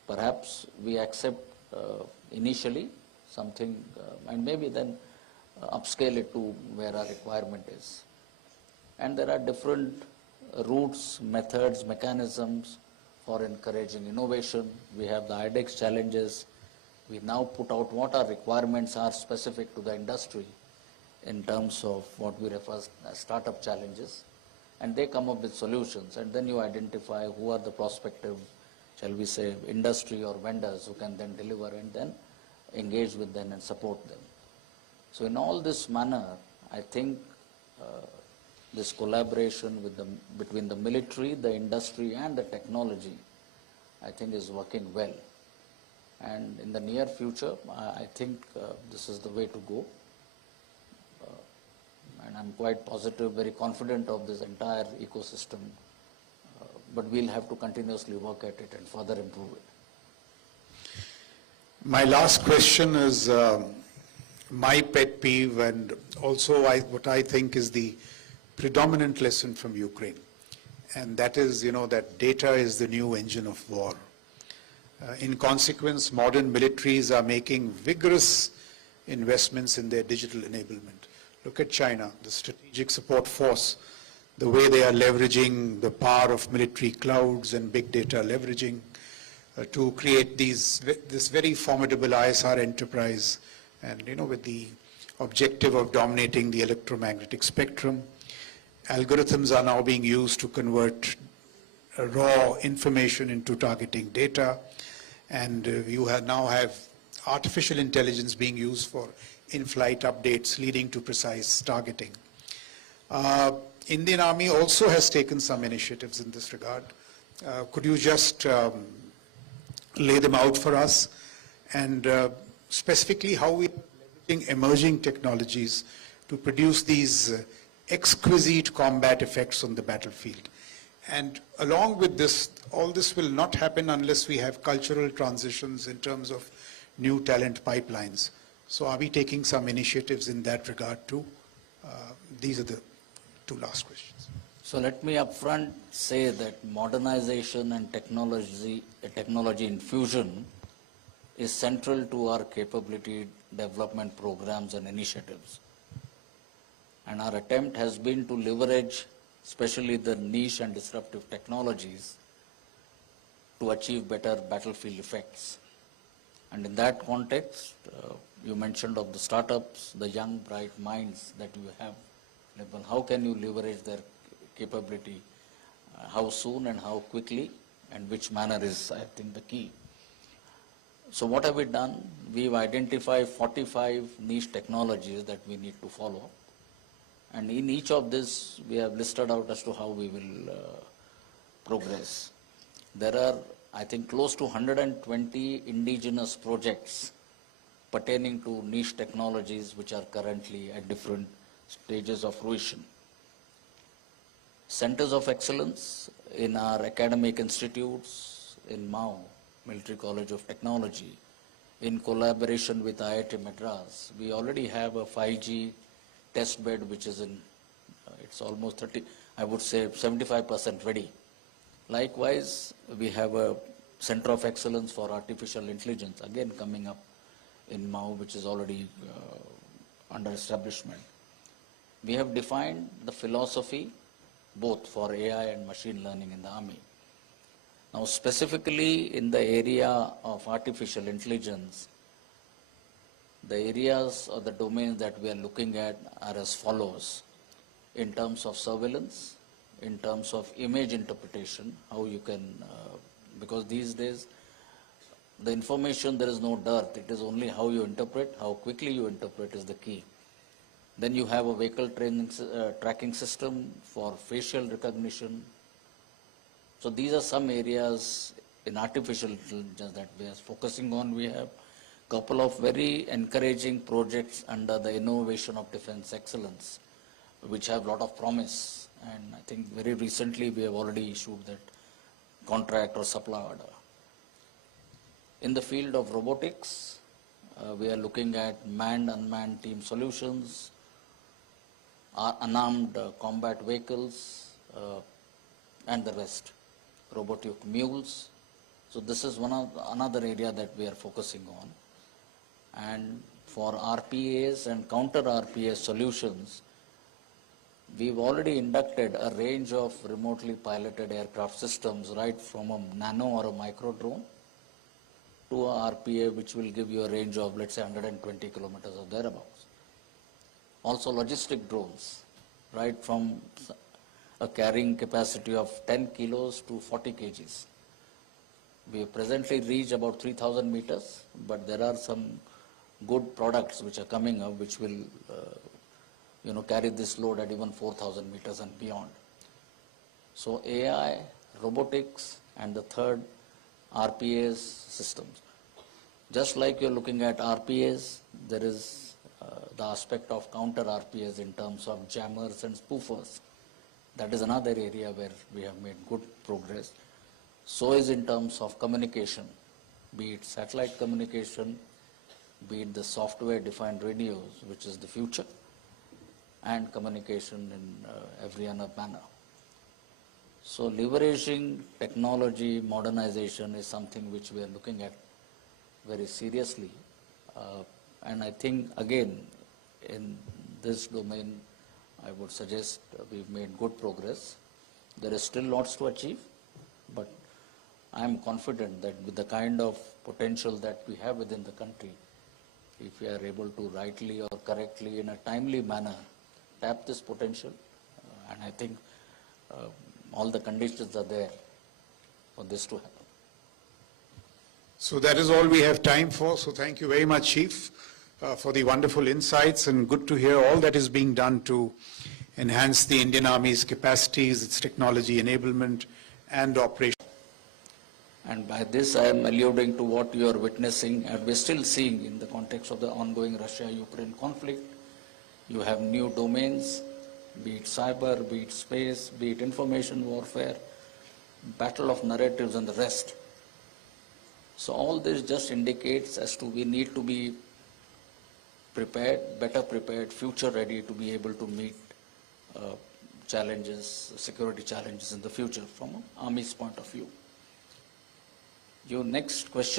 Perhaps we accept initially something and maybe then upscale it to where our requirement is. And there are different routes, methods, mechanisms for encouraging innovation. We have the IDEX challenges. We now put out what our requirements are specific to the industry in terms of what we refer as startup challenges. And they come up with solutions. And then you identify who are the prospective, shall we say, industry or vendors who can then deliver and then engage with them and support them. So in all this manner, I think this collaboration with between the military, the industry and the technology, I think is working well. And in the near future, I think this is the way to go. And I'm quite positive, very confident of this entire ecosystem. But we'll have to continuously work at it and further improve it. My last question is my pet peeve, and also what I think is the predominant lesson from Ukraine. And that is, that data is the new engine of war. In consequence, modern militaries are making vigorous investments in their digital enablement. Look at China, the strategic support force, the way they are leveraging the power of military clouds and big data leveraging to create this very formidable ISR enterprise, and with the objective of dominating the electromagnetic spectrum. Algorithms are now being used to convert raw information into targeting data, and you now have artificial intelligence being used for in-flight updates leading to precise targeting. Indian Army also has taken some initiatives in this regard. Could you just lay them out for us, and specifically how we are leveraging emerging technologies to produce these exquisite combat effects on the battlefield? And along with this, all this will not happen unless we have cultural transitions in terms of new talent pipelines. So are we taking some initiatives in that regard too? These are the two last questions. So let me upfront say that modernization and technology infusion is central to our capability development programs and initiatives. And our attempt has been to leverage especially the niche and disruptive technologies to achieve better battlefield effects. And in that context, you mentioned of the startups, the young, bright minds that you have. How can you leverage their capability? How soon and how quickly, and which manner is, I think, the key. So what have we done? We've identified 45 niche technologies that we need to follow. And in each of this, we have listed out as to how we will progress. There are, I think, close to 120 indigenous projects pertaining to niche technologies which are currently at different stages of fruition. Centers of excellence in our academic institutes in MAU, Military College of Technology, in collaboration with IIT Madras. We already have a 5G test bed which is in, it's almost 75% ready. Likewise, we have a Center of Excellence for Artificial Intelligence, again coming up in MAU, which is already under establishment. We have defined the philosophy both for AI and machine learning in the Army. Now, specifically in the area of artificial intelligence, the areas or the domains that we are looking at are as follows. In terms of surveillance, in terms of image interpretation, how you can, because these days, the information, there is no dearth. It is only how you interpret, how quickly you interpret is the key. Then you have a vehicle tracking system for facial recognition. So these are some areas in artificial intelligence that we are focusing on. We have a couple of very encouraging projects under the Innovation of Defense Excellence, which have a lot of promise. And I think very recently we have already issued that contract or supply order. In the field of robotics, we are looking at manned-unmanned team solutions, unarmed combat vehicles, and the rest. Robotic mules, So this is another area that we are focusing on. And for RPAs and counter RPA solutions, we've already inducted a range of remotely piloted aircraft systems, right from a nano or a micro drone to a RPA, which will give you a range of, let's say, 120 kilometers or thereabouts. Also logistic drones, right from a carrying capacity of 10 kilos to 40 kgs. We have presently reached about 3,000 meters, but there are some good products which are coming up which will carry this load at even 4,000 meters and beyond. So AI, robotics, and the third, RPAs systems. Just like you're looking at RPAs, there is the aspect of counter RPAs in terms of jammers and spoofers. That is another area where we have made good progress. So is in terms of communication, be it satellite communication, be it the software-defined radios, which is the future, and communication in every other manner. So leveraging technology, modernization is something which we are looking at very seriously. And I think, again, in this domain, I would suggest we've made good progress. There is still lots to achieve, but I am confident that with the kind of potential that we have within the country, if we are able to rightly or correctly in a timely manner tap this potential, and I think all the conditions are there for this to happen. So that is all we have time for. So thank you very much, Chief, for the wonderful insights, and good to hear all that is being done to enhance the Indian Army's capacities, its technology enablement and operation. And by this I am alluding to what you are witnessing and we're still seeing in the context of the ongoing Russia-Ukraine conflict. You have new domains, be it cyber, be it space, be it information warfare, battle of narratives and the rest. So all this just indicates as to we need to be prepared, better prepared, future ready to be able to meet challenges, security challenges in the future from an Army's point of view. Your next question